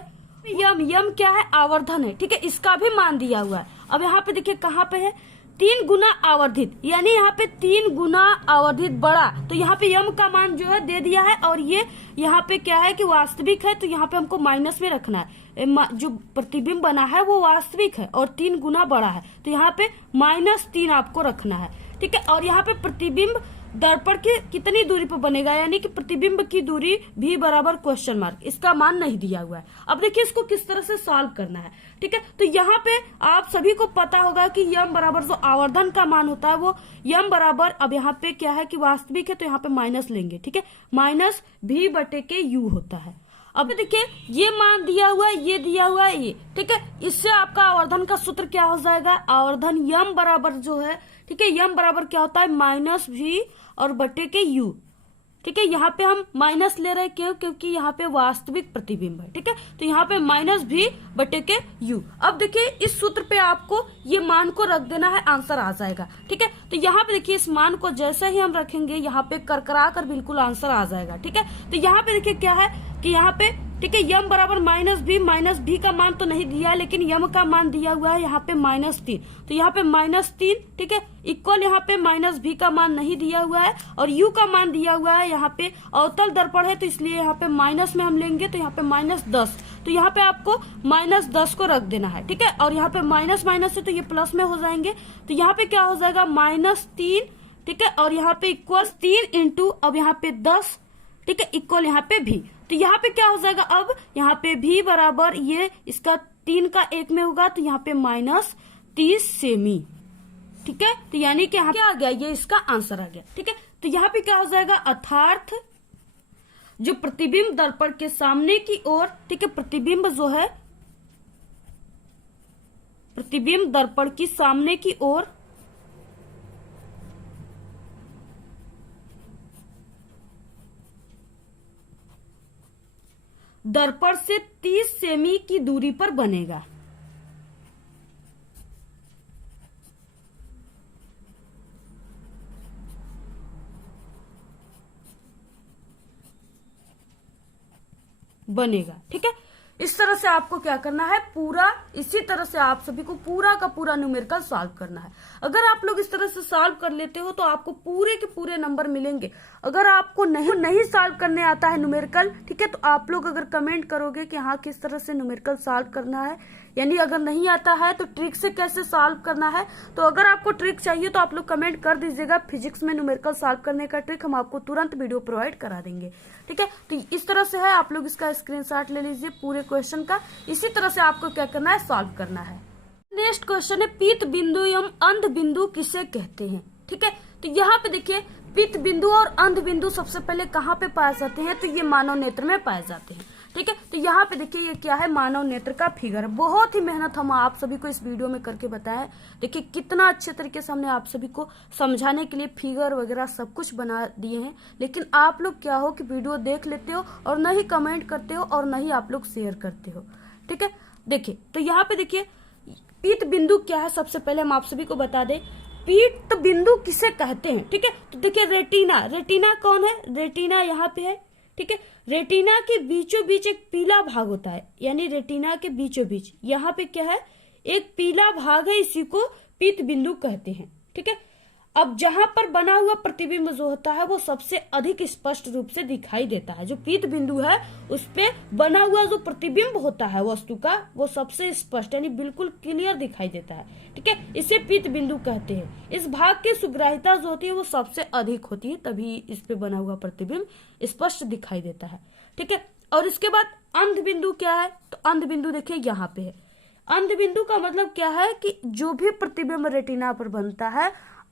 यम क्या है, आवर्धन है। ठीक है, इसका भी मान दिया हुआ है। अब यहाँ पे देखिए कहाँ पे है, 3 गुना आवर्धित, यानी यहाँ पे 3 गुना आवर्धित बड़ा, तो यहाँ पे यम का मान जो है दे दिया है। और ये यहाँ पे क्या है कि वास्तविक है, तो यहाँ पे हमको माइनस में रखना है। जो प्रतिबिंब बना है वो वास्तविक है और 3 गुना बड़ा है, तो यहाँ पे -3 आपको रखना है। ठीक है, और यहाँ पे प्रतिबिंब दर्पण की कितनी दूरी पर बनेगा, यानी कि प्रतिबिंब की दूरी भी बराबर क्वेश्चन मार्क, इसका मान नहीं दिया हुआ है। अब देखिए इसको किस तरह से सॉल्व करना है। ठीक है, तो यहाँ पे आप सभी को पता होगा कि यम बराबर जो आवर्धन का मान होता है वो यम बराबर, अब यहाँ पे क्या है कि वास्तविक है तो यहाँ पे माइनस लेंगे। ठीक है, -v/u होता है। अब देखिए ये मान दिया हुआ है, ये दिया हुआ है ये। ठीक है, इससे आपका आवर्धन का सूत्र क्या हो जाएगा, आवर्धन यम बराबर जो है, ठीक है, यम बराबर क्या होता है, -v और बटे के u। ठीक है, यहाँ पे हम माइनस ले रहे हैं, क्यों, क्योंकि यहाँ पे वास्तविक प्रतिबिंब है। ठीक है, तो यहाँ पे -v बटे के u। अब देखिए इस सूत्र पे आपको ये मान को रख देना है, आंसर आ जाएगा। ठीक है, तो यहाँ पे देखिए इस मान को जैसे ही हम रखेंगे यहाँ पे करकरा कर बिल्कुल आंसर आ जाएगा। ठीक है, तो यहाँ पे देखिए क्या है कि यहाँ पे, ठीक है, यम बराबर -v का मान तो नहीं दिया, लेकिन यम का मान दिया हुआ है यहाँ पे -3, तो यहाँ पे -3, ठीक है, इक्वल यहाँ पे -v का मान नहीं दिया हुआ है और u का मान दिया हुआ है। यहाँ पे अवतल दर्पण है तो इसलिए यहाँ पे माइनस में हम लेंगे, तो यहाँ पे -10, तो यहाँ पे आपको -10 को रख देना है। ठीक है, और यहाँ पे माइनस है तो ये प्लस में हो जाएंगे, तो यहाँ पे क्या हो जाएगा -3। ठीक है, और यहाँ पे इक्वल 3 इंटू, अब यहाँ पे 10, ठीक है, इक्वल यहाँ पे भी, तो यहाँ पे क्या हो जाएगा, अब यहाँ पे भी बराबर ये इसका 3 का 1 में होगा, तो यहाँ पे -30 सेमी। ठीक है, तो यानी कि यहाँ क्या आ गया, ये इसका आंसर आ गया। ठीक है, तो यहाँ पे क्या हो जाएगा, अर्थात जो प्रतिबिंब दर्पण के सामने की ओर, ठीक है, प्रतिबिंब जो है प्रतिबिंब दर्पण की सामने की ओर दर्पण से 30 सेमी की दूरी पर बनेगा। ठीक है, इस तरह से आपको क्या करना है, पूरा इसी तरह से आप सभी को पूरा का पूरा न्यूमेरिकल सॉल्व करना है। अगर आप लोग इस तरह से सॉल्व कर लेते हो तो आपको पूरे के पूरे नंबर मिलेंगे। अगर आपको नहीं सॉल्व करने आता है न्यूमेरिकल, ठीक है, तो आप लोग अगर कमेंट करोगे कि हाँ किस तरह से न्यूमेरिकल सॉल्व करना है, यानी अगर नहीं आता है तो ट्रिक से कैसे सॉल्व करना है, तो अगर आपको ट्रिक चाहिए तो आप लोग कमेंट कर दीजिएगा। फिजिक्स में न्यूमेरिकल सॉल्व करने का ट्रिक हम आपको तुरंत वीडियो प्रोवाइड करा देंगे। ठीक है, तो इस तरह से है, आप लोग इसका स्क्रीनशॉट ले लीजिए पूरे क्वेश्चन का। इसी तरह से आपको क्या करना है, सॉल्व करना है। नेक्स्ट क्वेश्चन है, पीत बिंदु एवं अंध बिंदु किसे कहते हैं। ठीक है, तो यहाँ पे देखिए पीत बिंदु और अंध बिंदु सबसे पहले कहाँ पे पाए जाते हैं, तो ये मानव नेत्र में पाए जाते हैं। ठीक है, तो यहाँ पे देखिए ये क्या है, मानव नेत्र का फिगर। बहुत ही मेहनत हम आप सभी को इस वीडियो में करके बताएं। देखिए कितना अच्छे तरीके से हमने आप सभी को समझाने के लिए फिगर वगैरह सब कुछ बना दिए हैं, लेकिन आप लोग क्या हो कि वीडियो देख लेते हो और न ही कमेंट करते हो और न ही आप लोग शेयर करते हो। ठीक है, देखिए तो यहाँ पे देखिए पीत बिंदु क्या है, सबसे पहले हम आप सभी को बता दें पीत बिंदु किसे कहते हैं। ठीक है, तो देखिए रेटिना कौन है, रेटिना यहाँ पे है। ठीक है, रेटिना के बीचों बीच एक पीला भाग होता है, यानी रेटिना के बीचों बीच यहाँ पे क्या है, एक पीला भाग है, इसी को पीत बिंदु कहते हैं। ठीक है, अब जहां पर बना हुआ प्रतिबिंब जो होता है वो सबसे अधिक स्पष्ट रूप से दिखाई देता है। जो पीत बिंदु है उस पे बना हुआ जो प्रतिबिंब होता है वस्तु का, वो सबसे स्पष्ट यानी बिल्कुल क्लियर दिखाई देता है। ठीक है, इसे पीत बिंदु कहते हैं। इस भाग की सुग्राहिता जो होती है वो सबसे अधिक होती है, तभी इस पे बना हुआ प्रतिबिंब स्पष्ट दिखाई देता है। ठीक है, और इसके बाद अंध बिंदु क्या है, तो अंध बिंदु देखिए यहाँ पे है। अंध बिंदु का मतलब क्या है कि जो भी प्रतिबिंब रेटिना पर बनता है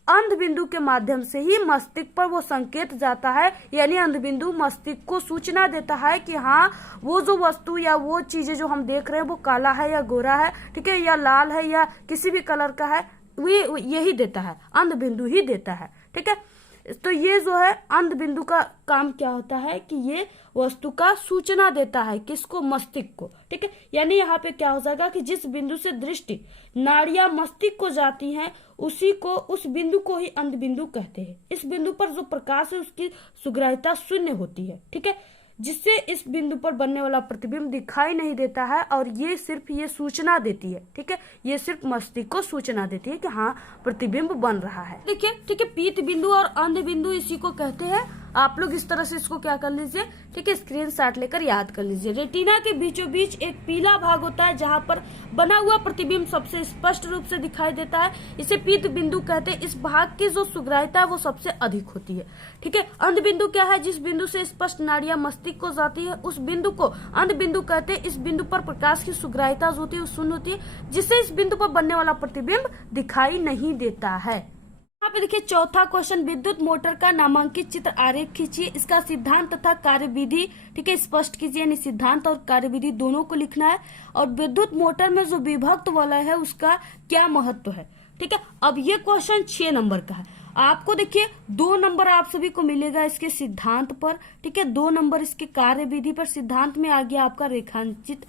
अंध बिंदु के माध्यम से ही मस्तिष्क पर वो संकेत जाता है, यानी अंध बिंदु मस्तिष्क को सूचना देता है कि हाँ वो जो वस्तु या वो चीजें जो हम देख रहे हैं वो काला है या गोरा है, ठीक है, या लाल है या किसी भी कलर का है, वो यही देता है, अंध बिंदु ही देता है, ठीक है। तो ये जो है अंध बिंदु का काम क्या होता है कि ये वस्तु का सूचना देता है, किसको, मस्तिष्क को, ठीक है। यानी यहाँ पे क्या हो जाएगा कि जिस बिंदु से दृष्टि नाड़ियां मस्तिष्क को जाती हैं उस बिंदु को ही अंध बिंदु कहते हैं। इस बिंदु पर जो प्रकाश है उसकी सुग्राह्यता शून्य होती है, ठीक है, जिससे इस बिंदु पर बनने वाला प्रतिबिंब दिखाई नहीं देता है और ये सिर्फ ये सूचना देती है, ठीक है, ये सिर्फ मस्तिष्क को सूचना देती है कि हाँ प्रतिबिंब बन रहा है। देखिए, ठीक है, पीत बिंदु और अंध बिंदु इसी को कहते हैं। आप लोग इस तरह से इसको क्या कर लीजिए, ठीक है, स्क्रीनशॉट लेकर याद कर लीजिए। रेटिना के बीचों बीच एक पीला भाग होता है जहां पर बना हुआ प्रतिबिंब सबसे स्पष्ट रूप से दिखाई देता है, इसे पीत बिंदु कहते हैं। इस भाग की जो सुग्राह्यता है वो सबसे अधिक होती है, ठीक है। अंध बिंदु क्या है, जिस बिंदु से स्पष्ट नाड़ियां मस्तिष्क को जाती है उस बिंदु को अंध बिंदु कहते हैं। इस बिंदु पर प्रकाश की सुग्राह्यता जो होती है वो शून्य होती है, जिससे इस बिंदु पर बनने वाला प्रतिबिंब दिखाई नहीं देता है। यहाँ पे देखिए चौथा क्वेश्चन, विद्युत मोटर का नामांकित चित्र आरेख खींचिए, इसका सिद्धांत तथा कार्यविधि, ठीक है, स्पष्ट कीजिए। यानी सिद्धांत और कार्यविधि दोनों को लिखना है। और विद्युत मोटर में जो विभक्त वलय है उसका क्या महत्व है, ठीक है। अब ये क्वेश्चन 6 नंबर का है। आपको देखिए 2 नंबर आप सभी को मिलेगा इसके सिद्धांत पर, ठीक है, 2 नंबर इसके कार्यविधि पर। सिद्धांत में आ गया आपका रेखांकित,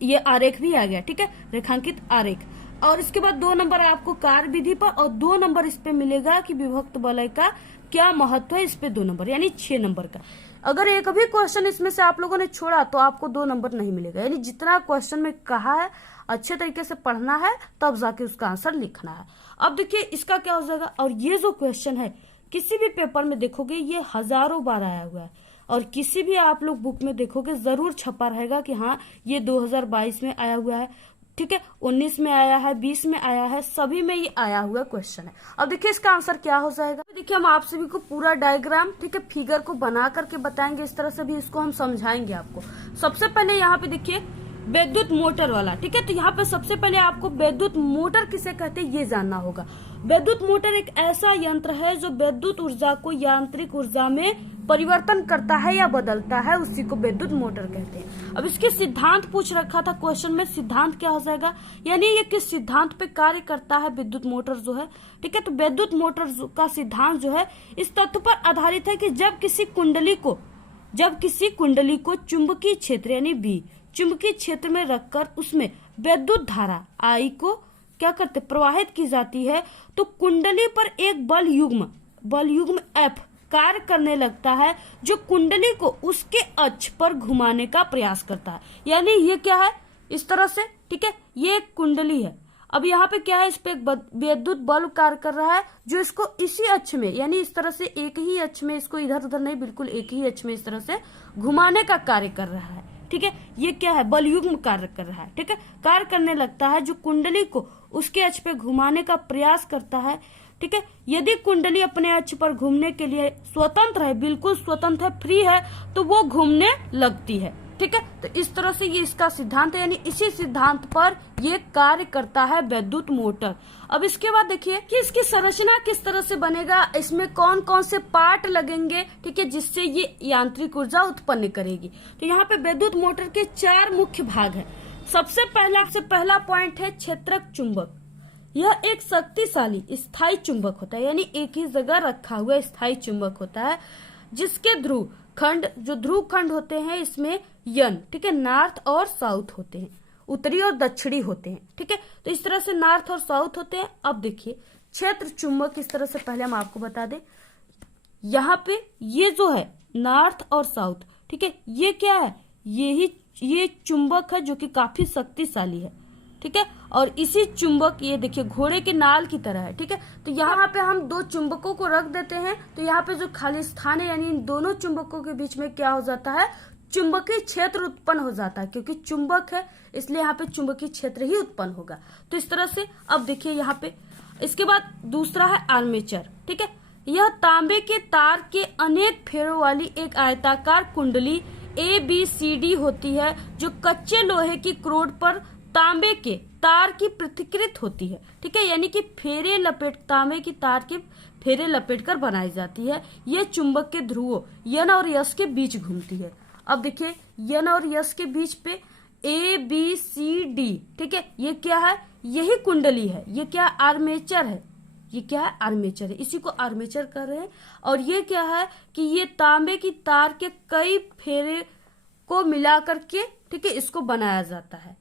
ये आरेख भी आ गया, ठीक है, रेखांकित आरेख। और इसके बाद 2 नंबर आपको कार्य विधि पर और 2 नंबर इस पे मिलेगा कि विभक्त वलय का क्या महत्व है, इस पे 2 नंबर, यानी 6 नंबर का। अगर एक भी क्वेश्चन इसमें से आप लोगों ने छोड़ा तो आपको 2 नंबर नहीं मिलेगा। यानी जितना क्वेश्चन में कहा है अच्छे तरीके से पढ़ना है तब जाके उसका आंसर लिखना है। अब देखिए इसका क्या हो जाएगा। और ये जो क्वेश्चन है किसी भी पेपर में देखोगे ये हजारों बार आया हुआ है और किसी भी आप लोग बुक में देखोगे जरूर छपा रहेगा कि हाँ ये 2022 में आया हुआ है, ठीक है, 19 में आया है, 20 में आया है, सभी में ये आया हुआ क्वेश्चन है। अब देखिए इसका आंसर क्या हो जाएगा। देखिए हम आप सभी को पूरा डायग्राम, ठीक है, फिगर को बना करके बताएंगे, इस तरह से भी इसको हम समझाएंगे आपको। सबसे पहले यहाँ पे देखिए विद्युत मोटर वाला, ठीक है, तो यहाँ पे सबसे पहले आपको विद्युत मोटर किसे कहते हैं ये जानना होगा। विद्युत मोटर एक ऐसा यंत्र है जो विद्युत ऊर्जा को यांत्रिक ऊर्जा में परिवर्तन करता है या बदलता है, उसी को विद्युत मोटर कहते हैं। अब इसके सिद्धांत पूछ रखा था क्वेश्चन में, सिद्धांत क्या हो जाएगा, यानी ये किस सिद्धांत पे कार्य करता है विद्युत मोटर जो है, ठीक है। तो विद्युत मोटर का सिद्धांत जो है इस तथ्य पर आधारित है कि जब किसी कुंडली को चुंबकीय क्षेत्र यानी बी चुंबकीय क्षेत्र में रखकर उसमें विद्युत धारा आई को क्या करते प्रवाहित की जाती है, तो कुंडली पर एक बल युग्म एफ कार्य करने लगता है जो कुंडली को उसके अक्ष पर घुमाने का प्रयास करता है। यानी ये क्या है, इस तरह से, ठीक है, ये एक कुंडली है। अब यहाँ पे क्या है, इस पे एक विद्युत बल कार्य कर रहा है जो इसको इसी अक्ष में, यानी इस तरह से एक ही अक्ष में, इसको इधर उधर नहीं, बिल्कुल एक ही अक्ष में इस तरह से घुमाने का कार्य कर रहा है, ठीक है। ये क्या है, बलयुग्म कार्य कर रहा है, ठीक है, कार्य करने लगता है जो कुंडली को उसके अक्ष पे घुमाने का प्रयास करता है, ठीक है। यदि कुंडली अपने अक्ष पर घूमने के लिए स्वतंत्र है, बिल्कुल स्वतंत्र है, फ्री है, तो वो घूमने लगती है, ठीक है। तो इस तरह से ये इसका सिद्धांत है, यानी इसी सिद्धांत पर ये कार्य करता है विद्युत मोटर। अब इसके बाद देखिए कि इसकी संरचना किस तरह से बनेगा, इसमें कौन कौन से पार्ट लगेंगे, ठीक है, जिससे ये यांत्रिक ऊर्जा उत्पन्न करेगी। तो यहाँ पे विद्युत मोटर के 4 मुख्य भाग है। सबसे पहला पॉइंट है क्षेत्रक चुंबक। यह एक शक्तिशाली स्थायी चुंबक होता है, यानी एक ही जगह रखा हुआ स्थायी चुंबक होता है, जिसके ध्रुव खंड होते हैं इसमें यन, ठीक है, नॉर्थ और साउथ होते हैं, उत्तरी और दक्षिणी होते हैं, ठीक है। तो इस तरह से नॉर्थ और साउथ होते हैं। अब देखिए क्षेत्र चुंबक इस तरह से पहले हम आपको बता दें, यहाँ पे ये जो है नॉर्थ और साउथ, ठीक है, ये क्या है, ये चुंबक है जो कि काफी शक्तिशाली है, ठीक है। और इसी चुंबक, ये देखिए घोड़े के नाल की तरह है, ठीक है। तो यहाँ पे हम 2 चुंबकों को रख देते हैं, तो यहाँ पे जो खाली स्थान है, यानी इन दोनों चुंबकों के बीच में क्या हो जाता है, चुंबकीय क्षेत्र उत्पन्न हो जाता है, क्योंकि चुंबक है इसलिए यहाँ पे चुंबकीय क्षेत्र ही उत्पन्न होगा। तो इस तरह से अब देखिए यहाँ पे, इसके बाद दूसरा है आर्मेचर, ठीक है। यह तांबे के तार के अनेक फेरों वाली एक आयताकार कुंडली ABCD होती है जो कच्चे लोहे की क्रोड पर तांबे के तार की पृथक्कृत होती है, ठीक है, यानी कि तांबे की तार के फेरे लपेट कर बनाई जाती है। यह चुंबक के ध्रुवों N और S के बीच घूमती है। अब देखिए N और S के बीच पे ABCD, ठीक है, ये क्या है, यही कुंडली है, ये क्या है, आर्मेचर है, ये क्या है, आर्मेचर है, इसी को आर्मेचर कर रहे हैं। और ये क्या है कि ये तांबे की तार के कई फेरे को मिला करके, ठीक है, इसको बनाया जाता है।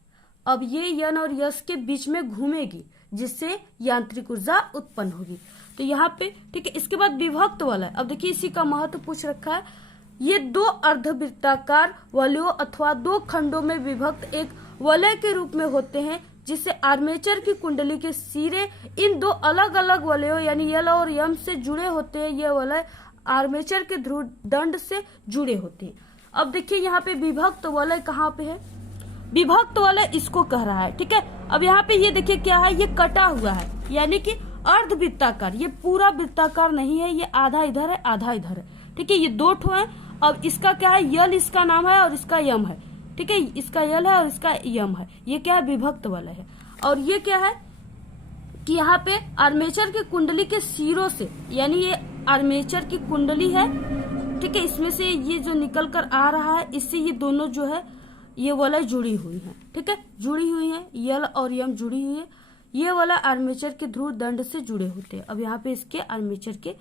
अब ये N और S के बीच में घूमेगी जिससे यांत्रिक ऊर्जा उत्पन्न होगी। तो यहाँ पे, ठीक है, इसके बाद विभक्त वलय। अब देखिए इसी का महत्व पूछ रखा है। ये दो अर्धवृत्ताकार वलयों अथवा दो खंडों में विभक्त एक वलय के रूप में होते हैं, जिससे आर्मेचर की कुंडली के सिरे इन दो अलग अलग वलयों यानी L और M से जुड़े होते हैं। ये वलय आर्मेचर के ध्रुव दंड से जुड़े होते हैं। अब देखिए यहाँ पे विभक्त वलय कहाँ पे है, विभक्त वलय इसको कह रहा है, ठीक है। अब यहाँ पे ये देखिए क्या है, ये कटा हुआ है, यानी कि अर्धवृत्ताकार, ये पूरा वृत्ताकार नहीं है, ये आधा इधर है आधा इधर है, ठीक है, ये दो ठो है। अब इसका क्या है, L इसका नाम है और इसका M है, ठीक है, इसका L है और इसका M है, ये क्या है, विभक्त वलय है। और ये क्या है कि यहाँ पे आर्मेचर की कुंडली के सिरों से, यानी ये आर्मेचर की कुंडली है, ठीक है, इसमें से ये जो निकल कर आ रहा है, इससे ये दोनों जो है ये वलय जुड़ी हुई है, ठीक है, जुड़ी हुई है, L और M जुड़ी हुई है। ये वाला आर्मेचर के ध्रुव दंड से जुड़े होते हैं। अब यहाँ पे इसके आर्मेचर के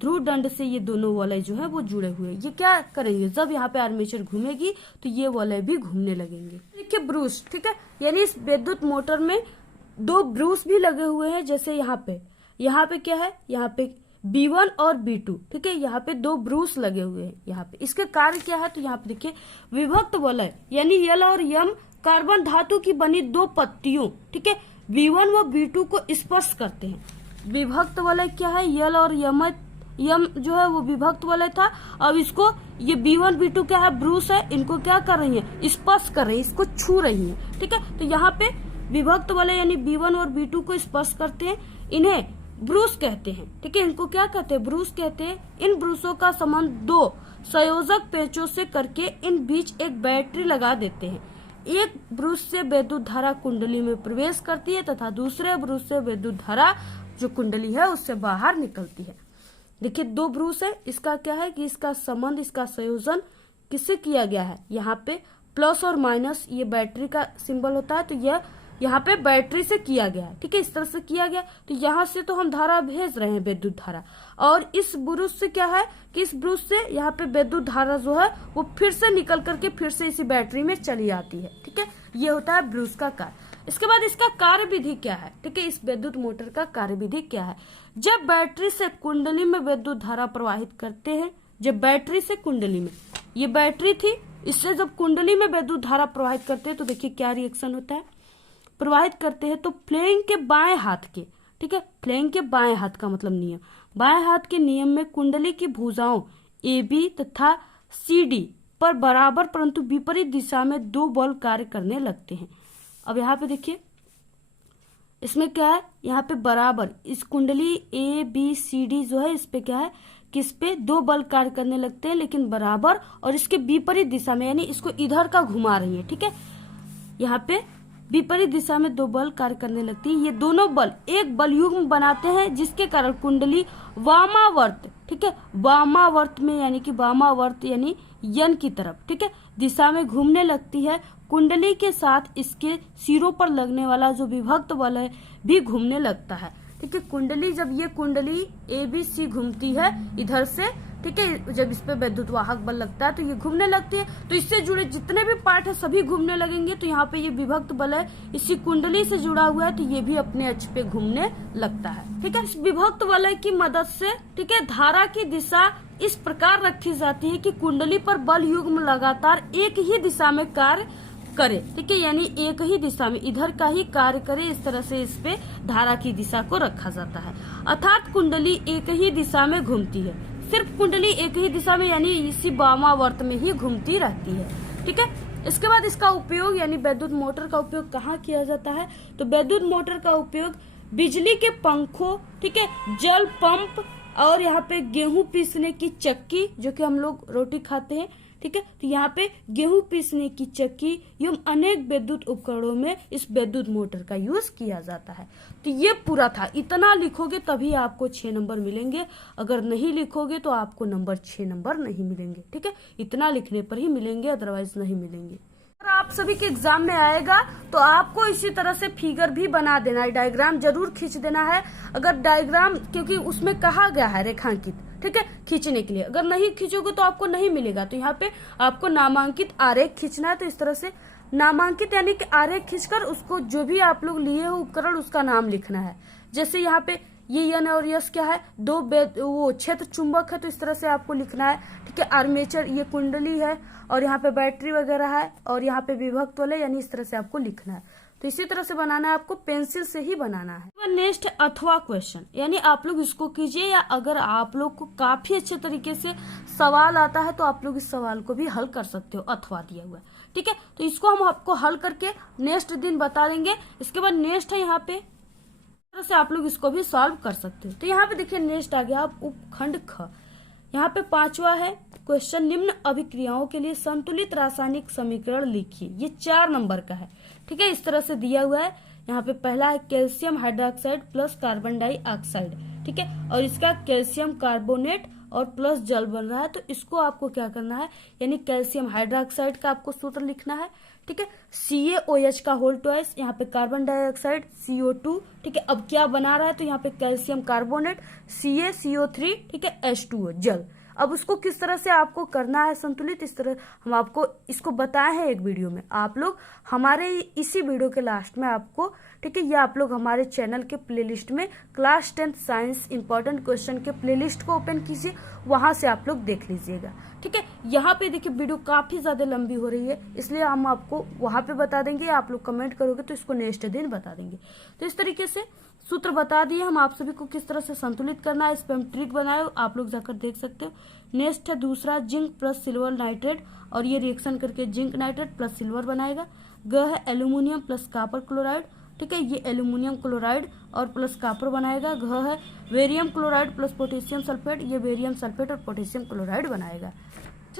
ध्रुव दंड से ये दोनों वलय जो है वो जुड़े हुए हैं। ये क्या करेंगे, जब यहाँ पे आर्मेचर घूमेगी तो ये वलय भी घूमने लगेंगे। देखिए ब्रूस, ठीक है, यानी इस विद्युत मोटर में दो ब्रूस भी लगे हुए हैं। जैसे यहाँ पे क्या है, यहाँ पे B1 और B2, ठीक है, यहाँ पे दो ब्रूस लगे हुए हैं। यहाँ पे इसके कार्य क्या है, तो यहाँ पे देखिए विभक्त वलय यानी L और M कार्बन धातु की बनी दो पत्तियों, ठीक है, B1 व B2 को स्पर्श करते हैं। विभक्त वलय क्या है, L और M जो है वो विभक्त वलय था। अब इसको ये B1 B2 क्या है, ब्रूस है, इनको क्या कर रही है, स्पर्श कर रही है, इसको छू रही है, ठीक है। तो यहाँ पे विभक्त वलय यानी B1 और B2 को स्पर्श करते हैं, इन्हें ब्रूस कहते हैं, ठीक है, इनको क्या कहते हैं, ब्रूस कहते हैं। इन ब्रूसों का संबंध दो संयोजक पेचों से करके इन बीच एक बैटरी लगा देते हैं। एक ब्रूस से विद्युत धारा कुंडली में प्रवेश करती है तथा दूसरे ब्रूस से विद्युत धारा जो कुंडली है उससे बाहर निकलती है। देखिए दो ब्रूस है, इसका क्या है कि इसका संबंध, इसका संयोजन किससे किया गया है, यहाँ पे प्लस और माइनस ये बैटरी का सिंबल होता है, तो यह यहाँ पे बैटरी से किया गया है, ठीक है, इस तरह से किया गया। तो यहाँ से तो हम धारा भेज रहे हैं, विद्युत धारा, और इस ब्रूस से क्या है कि इस ब्रूस से यहाँ पे विद्युत धारा जो है वो फिर से निकल करके फिर से इसी बैटरी में चली आती है, ठीक है, ये होता है ब्रूस का कार्य। इसके बाद इसका कार्य विधि क्या है, ठीक है, इस विद्युत मोटर का कार्य विधि क्या है। जब बैटरी से कुंडली में विद्युत धारा प्रवाहित करते हैं, जब बैटरी से कुंडली में, ये बैटरी थी, इससे जब कुंडली में विद्युत धारा प्रवाहित करते हैं तो देखिए क्या रिएक्शन होता है, प्रवाहित करते हैं तो फ्लेइंग के बाएं हाथ के, ठीक है, फ्लेइंग के बाएं हाथ का मतलब नियम, बाएं हाथ के नियम में कुंडली की भुजाओं AB तथा CD पर बराबर परंतु विपरीत दिशा में दो बल कार्य करने लगते हैं। अब यहाँ पे देखिए इसमें क्या है, यहाँ पे बराबर इस कुंडली ABCD जो है इस पे क्या है कि इस पे दो बल कार्य करने लगते हैं, लेकिन बराबर और इसके विपरीत दिशा में, यानी इसको इधर का घुमा रही है, ठीक है, यहाँ पे विपरीत दिशा में दो बल कार्य करने लगती है। ये दोनों बल एक बल युग्म बनाते हैं जिसके कारण कुंडली वामावर्त, ठीक है, वामावर्त में यानी कि वामावर्त यानी N की तरफ, ठीक है, दिशा में घूमने लगती है। कुंडली के साथ इसके सिरों पर लगने वाला जो विभक्त वलय भी घूमने लगता है, ठीक है। कुंडली, जब ये कुंडली ABC घूमती है इधर से, ठीक है, जब इस पे विद्युत वाहक बल लगता है तो ये घूमने लगती है, तो इससे जुड़े जितने भी पार्ट है सभी घूमने लगेंगे। तो यहाँ पे ये विभक्त बल है, इसी कुंडली से जुड़ा हुआ है, तो ये भी अपने अक्ष पे घूमने लगता है, ठीक है। इस विभक्त वलय की मदद से, ठीक है, धारा की दिशा इस प्रकार रखी जाती है कि कुंडली पर बल युग्म लगातार एक ही दिशा में कार्य करे, ठीक है, यानी एक ही दिशा में इधर का ही कार्य करे, इस तरह से इस पे धारा की दिशा को रखा जाता है। अर्थात कुंडली एक ही दिशा में घूमती है, सिर्फ कुंडली एक ही दिशा में यानी इसी वामावर्त में ही घूमती रहती है, ठीक है। इसके बाद इसका उपयोग यानी विद्युत मोटर का उपयोग कहाँ किया जाता है, तो विद्युत मोटर का उपयोग बिजली के पंखों, ठीक है, जल पंप और यहाँ पे गेहूं पीसने की चक्की, जो कि हम लोग रोटी खाते हैं, ठीक है। तो यहाँ पे गेहूं पीसने की चक्की एवं अनेक विद्युत उपकरणों में इस विद्युत मोटर का यूज किया जाता है। तो ये पूरा था, इतना लिखोगे तभी आपको 6 नंबर मिलेंगे, अगर नहीं लिखोगे तो आपको 6 नंबर नहीं मिलेंगे, ठीक है। इतना लिखने पर ही मिलेंगे, अदरवाइज नहीं मिलेंगे। अगर आप सभी के एग्जाम में आएगा तो आपको इसी तरह से फिगर भी बना देना है, डायग्राम जरूर खींच देना है। अगर डायग्राम, क्योंकि उसमें कहा गया है रेखांकित, ठीक है, खींचने के लिए, अगर नहीं खींचोगे तो आपको नहीं मिलेगा। तो यहाँ पे आपको नामांकित आरेख खींचना है। तो इस तरह से नामांकित यानी कि आरेख खींचकर उसको जो भी आप लोग लिए हो उपकरण उसका नाम लिखना है। जैसे यहाँ पे ये यन और यस क्या है, दो वो क्षेत्र चुंबक है, तो इस तरह से आपको लिखना है, ठीक है। आर्मेचर ये कुंडली है, और यहाँ पे बैटरी वगैरह है, और यहाँ पे विभक्त वाले, यानी इस तरह से आपको लिखना है। तो इसी तरह से बनाना है, आपको पेंसिल से ही बनाना है। नेक्स्ट अथवा क्वेश्चन, यानी आप लोग इसको कीजिए, या अगर आप लोग को काफी अच्छे तरीके से सवाल आता है तो आप लोग इस सवाल को भी हल कर सकते हो, अथवा दिया हुआ है, ठीक है। तो इसको हम आपको हल करके नेक्स्ट दिन बता देंगे। इसके बाद नेक्स्ट है यहाँ पे से आप लोग इसको भी सॉल्व कर सकते हो। तो यहाँ पे देखिए नेक्स्ट आ गया आप उपखंड ख। यहाँ पे 5वां है क्वेश्चन, निम्न अभिक्रियाओं के लिए संतुलित रासायनिक समीकरण लिखिए। ये 4 नंबर का है, ठीक है। इस तरह से दिया हुआ है। यहाँ पे पहला है calcium hydroxide plus carbon dioxide, ठीक है, और इसका कैल्शियम कार्बोनेट और प्लस जल बन रहा है। तो इसको आपको क्या करना है, यानी कैल्शियम हाइड्रोक्साइड का आपको सूत्र लिखना है, ठीक है। CaOH का होल ट्वाइस, यहाँ पे कार्बन डाइऑक्साइड CO2, ठीक है। अब क्या बना रहा है, तो यहाँ पे कैल्शियम कार्बोनेट CaCO3, ठीक है, H2O जल। अब उसको किस तरह से आपको करना है संतुलित, इस तरह हम आपको इसको बताए हैं एक वीडियो में। आप लोग हमारे इसी वीडियो के लास्ट में आपको, ठीक है, ये आप लोग हमारे चैनल के प्लेलिस्ट में क्लास 10 साइंस इंपॉर्टेंट क्वेश्चन के प्लेलिस्ट को ओपन कीजिए, वहां से आप लोग देख लीजिएगा, ठीक है। यहाँ पे देखिए वीडियो काफी ज्यादा लंबी हो रही है, इसलिए हम आपको वहां पे बता देंगे। आप लोग कमेंट करोगे तो इसको नेक्स्ट दिन बता देंगे। तो इस तरीके से सूत्र बता दिए हम आप सभी को किस तरह से संतुलित करना है। इस पे हम ट्रिक बनाए, आप लोग जाकर देख सकते हो। नेक्स्ट है दूसरा, जिंक प्लस सिल्वर नाइट्रेट, और ये रिएक्शन करके जिंक नाइट्रेट प्लस सिल्वर बनाएगा। ग है एल्यूमिनियम प्लस कॉपर क्लोराइड, ठीक है, ये एल्यूमिनियम क्लोराइड और प्लस कॉपर बनाएगा। घ है वेरियम क्लोराइड प्लस पोटेशियम सल्फेट, ये वेरियम सल्फेट और पोटेशियम क्लोराइड बनाएगा।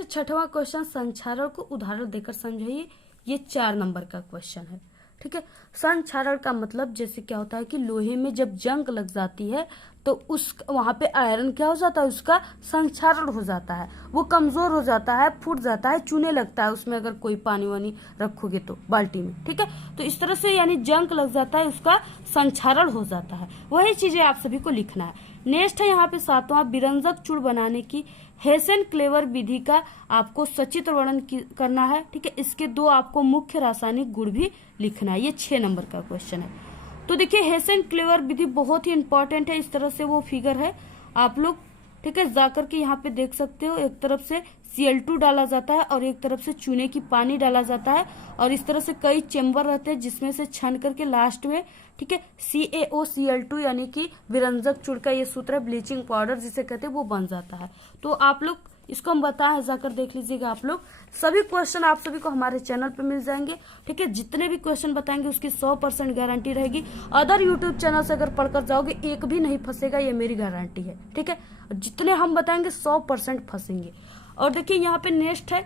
6वां क्वेश्चन, संक्षारण को उदाहरण देकर समझाइए। ये 4 नंबर का क्वेश्चन है, ठीक है। संक्षारण का मतलब जैसे क्या होता है कि लोहे में जब जंग लग जाती है तो उस वहां पे आयरन क्या हो जाता है, उसका संक्षारण हो जाता है, वो कमजोर हो जाता है, फूट जाता है, चूने लगता है उसमें, अगर कोई पानी वानी रखोगे तो बाल्टी में, ठीक है। तो इस तरह से यानी जंग लग जाता है, उसका संक्षारण हो जाता है। वही चीजें आप सभी को लिखना है। नेक्स्ट है यहाँ पे 7वां, विरंजक चूड़ बनाने की हेसन क्लेवर विधि का आपको सचित्र वर्णन करना है, ठीक है। इसके 2 आपको मुख्य रासायनिक गुण भी लिखना है। ये 6 नंबर का क्वेश्चन है। तो देखिए हेसन क्लेवर विधि बहुत ही इंपॉर्टेंट है। इस तरह से वो फिगर है, आप लोग, ठीक है, जाकर के यहाँ पे देख सकते हो। एक तरफ से Cl2 डाला जाता है और एक तरफ से चूने की पानी डाला जाता है, और इस तरह से कई चेम्बर रहते हैं जिसमें से छन करके लास्ट में, ठीक है, CaOCl2 यानी कि विरंजक चूड़ का ये सूत्र है, ब्लीचिंग पाउडर जिसे कहते हैं, वो बन जाता है। तो आप लोग इसको हम बताएं, जाकर देख लीजिएगा आप लोग। सभी क्वेश्चन आप सभी को हमारे चैनल पे मिल जाएंगे, ठीक है। जितने भी क्वेश्चन बताएंगे उसकी 100% गारंटी रहेगी। अदर यूट्यूब चैनल से अगर पढ़कर जाओगे एक भी नहीं फंसेगा, ये मेरी गारंटी है, ठीक है। जितने हम बताएंगे 100% फंसेंगे। और देखिए यहाँ पे नेक्स्ट है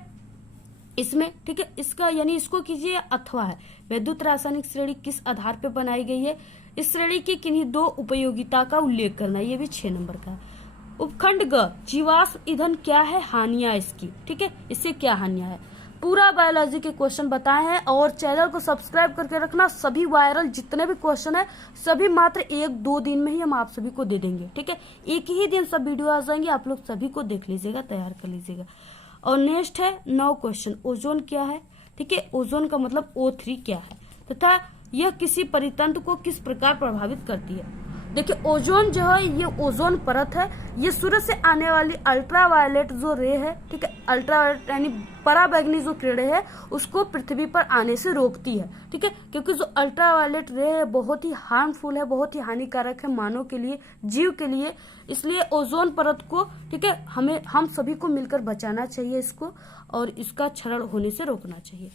इसमें, ठीक है, इसका यानी इसको कीजिए अथवा है। विद्युत रासायनिक श्रेणी किस आधार पे बनाई गई है, इस श्रेणी की किन्हीं 2 उपयोगिता का उल्लेख करना है। ये भी 6 नंबर का है। उपखंड ग, जीवाश्म ईंधन क्या है, हानियां इसकी, ठीक है, इससे क्या हानियां है। पूरा बायोलॉजी के क्वेश्चन बताए हैं, और चैनल को सब्सक्राइब करके रखना। सभी वायरल जितने भी क्वेश्चन है सभी मात्र 1-2 दिन में ही हम आप सभी को दे देंगे, ठीक है। एक ही दिन सब वीडियो आ जाएंगे, आप लोग सभी को देख लीजिएगा, तैयार कर लीजिएगा। और नेक्स्ट है 9 क्वेश्चन, ओजोन क्या है, ठीक है। ओजोन का मतलब O3 क्या है, तथा यह किसी परितंत्र को किस प्रकार प्रभावित करती है। देखिए ओजोन जो है, ये ओजोन परत है, ये सूरज से आने वाली अल्ट्रावायलेट जो रे है, ठीक है, अल्ट्रावायलेट यानी पराबैंगनी जो किरणें है उसको पृथ्वी पर आने से रोकती है, ठीक है। क्योंकि जो अल्ट्रावायलेट रे है बहुत ही हार्मफुल है, बहुत ही हानिकारक है मानव के लिए, जीव के लिए। इसलिए ओजोन परत को, ठीक है, हम सभी को मिलकर बचाना चाहिए इसको, और इसका क्षरण होने से रोकना चाहिए।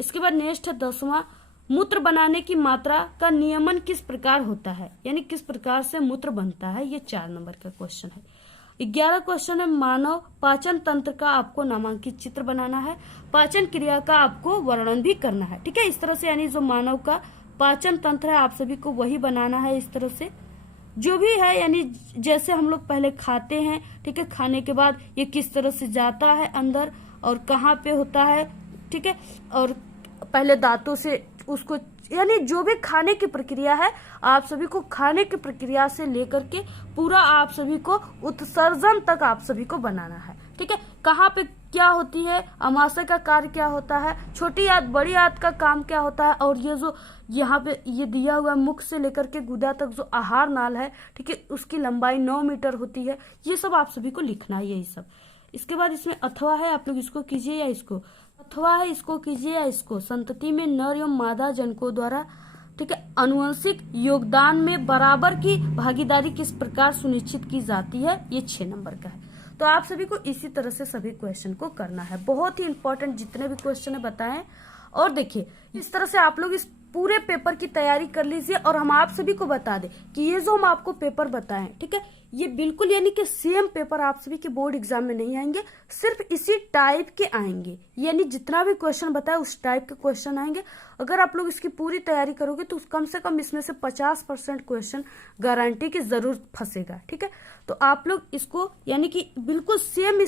इसके बाद नेक्स्ट है 10वां, मूत्र बनाने की मात्रा का नियमन किस प्रकार होता है, यानी किस प्रकार से मूत्र बनता है। ये 4 नंबर का क्वेश्चन है। 11 क्वेश्चन है मानव पाचन तंत्र का आपको नामांकित चित्र बनाना है, पाचन क्रिया का आपको वर्णन भी करना है। ठीक है, इस तरह से यानी जो मानव का पाचन तंत्र है आप सभी को वही बनाना है। इस तरह से जो भी है यानी जैसे हम लोग पहले खाते हैं, ठीक है, खाने के बाद ये किस तरह से जाता है अंदर और कहाँ पे होता है, ठीक है, और पहले दांतों से उसको यानी जो भी खाने की प्रक्रिया है आप सभी को खाने की प्रक्रिया से लेकर के पूरा आप सभी को उत्सर्जन तक आप सभी को बनाना है। ठीक है, कहाँ पे क्या होती है, अमाशय का कार्य क्या होता है, छोटी आंत बड़ी आंत का काम क्या होता है, और ये जो यहाँ पे ये दिया हुआ मुख से लेकर के गुदा तक जो आहार नाल है, ठीक है, उसकी लंबाई 9 मीटर होती है। ये सब आप सभी को लिखना है, यही सब। इसके बाद इसमें अथवा है, आप लोग इसको कीजिए या इसको, अथवा है इसको कीजिए या इसको। संतति में नर एवं मादा जनकों द्वारा, ठीक है, अनुवंशिक योगदान में बराबर की भागीदारी किस प्रकार सुनिश्चित की जाती है, ये 6 नंबर का है। तो आप सभी को इसी तरह से सभी क्वेश्चन को करना है, बहुत ही इंपॉर्टेंट जितने भी क्वेश्चन है बताएं। और देखिए इस तरह से आप लोग इस पूरे पेपर की तैयारी कर लीजिए। और हम आप सभी को बता दें कि ये जो हम आपको पेपर बताएं, ठीक है, ये बिल्कुल यानी कि सेम पेपर आप सभी के बोर्ड एग्जाम में नहीं आएंगे, सिर्फ इसी टाइप के आएंगे, यानी जितना भी क्वेश्चन बताया उस टाइप के क्वेश्चन आएंगे। अगर आप लोग इसकी पूरी तैयारी करोगे तो कम से कम इसमें से 50% क्वेश्चन गारंटी की जरूर फंसेगा। ठीक है, तो आप लोग इसको यानी कि बिल्कुल सेम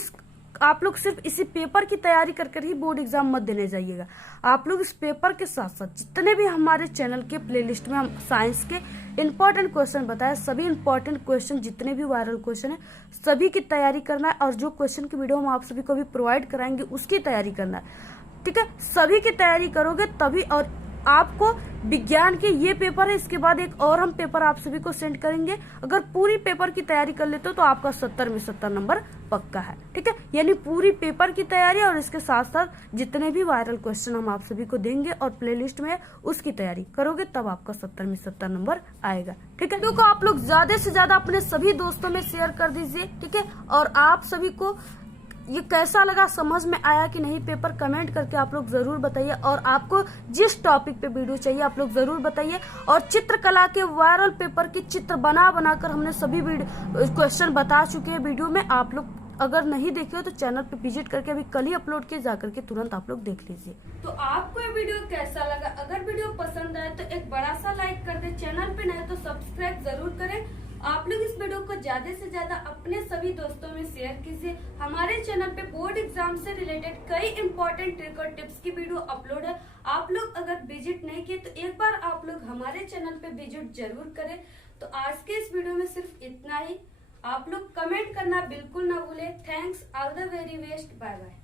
आप लोग सिर्फ इसी पेपर की तैयारी कर ही बोर्ड एग्जाम मत देने जाइएगा। आप लोग इस पेपर के साथ साथ जितने भी हमारे चैनल के प्लेलिस्ट में हम साइंस के इंपॉर्टेंट क्वेश्चन बताए, सभी इंपॉर्टेंट क्वेश्चन जितने भी वायरल क्वेश्चन है सभी की तैयारी करना है। और जो क्वेश्चन की वीडियो हम आप सभी को भी प्रोवाइड कराएंगे उसकी तैयारी करना है। ठीक है, सभी की तैयारी करोगे तभी। और आपको विज्ञान के ये पेपर है, इसके बाद एक और हम पेपर आप सभी को सेंड करेंगे। अगर पूरी पेपर की तैयारी कर लेते हो तो आपका 70 में 70 नंबर पक्का है। ठीक है, यानी पूरी पेपर की तैयारी और इसके साथ साथ जितने भी वायरल क्वेश्चन हम आप सभी को देंगे और प्लेलिस्ट में उसकी तैयारी करोगे तब आपका 70 में 70 नंबर आएगा। ठीक है, तो आप लोग ज्यादा से ज्यादा अपने सभी दोस्तों में शेयर कर दीजिए। ठीक है, और आप सभी को ये कैसा लगा, समझ में आया कि नहीं, पेपर कमेंट करके आप लोग जरूर बताइए। और आपको जिस टॉपिक पे वीडियो चाहिए आप लोग जरूर बताइए। और चित्रकला के वायरल पेपर के चित्र बनाकर हमने सभी क्वेश्चन बता चुके हैं वीडियो में। आप लोग अगर नहीं देखे हो तो चैनल पे विजिट करके अभी कल ही अपलोड किए, जाकर के तुरंत आप लोग देख लीजिए। तो आपको ये वीडियो कैसा लगा, अगर वीडियो पसंद आए तो एक बड़ा सा लाइक कर दे, चैनल पे नए तो सब्सक्राइब जरूर करें। आप लोग इस वीडियो को ज्यादा से ज्यादा अपने सभी दोस्तों में शेयर कीजिए। हमारे चैनल पे बोर्ड एग्जाम से रिलेटेड कई इंपॉर्टेंट ट्रिक और टिप्स की वीडियो अपलोड है। आप लोग अगर विजिट नहीं किए तो एक बार आप लोग हमारे चैनल पे विजिट जरूर करें। तो आज के इस वीडियो में सिर्फ इतना ही। आप लोग कमेंट करना बिल्कुल ना भूले। Thanks, all the very best, bye bye.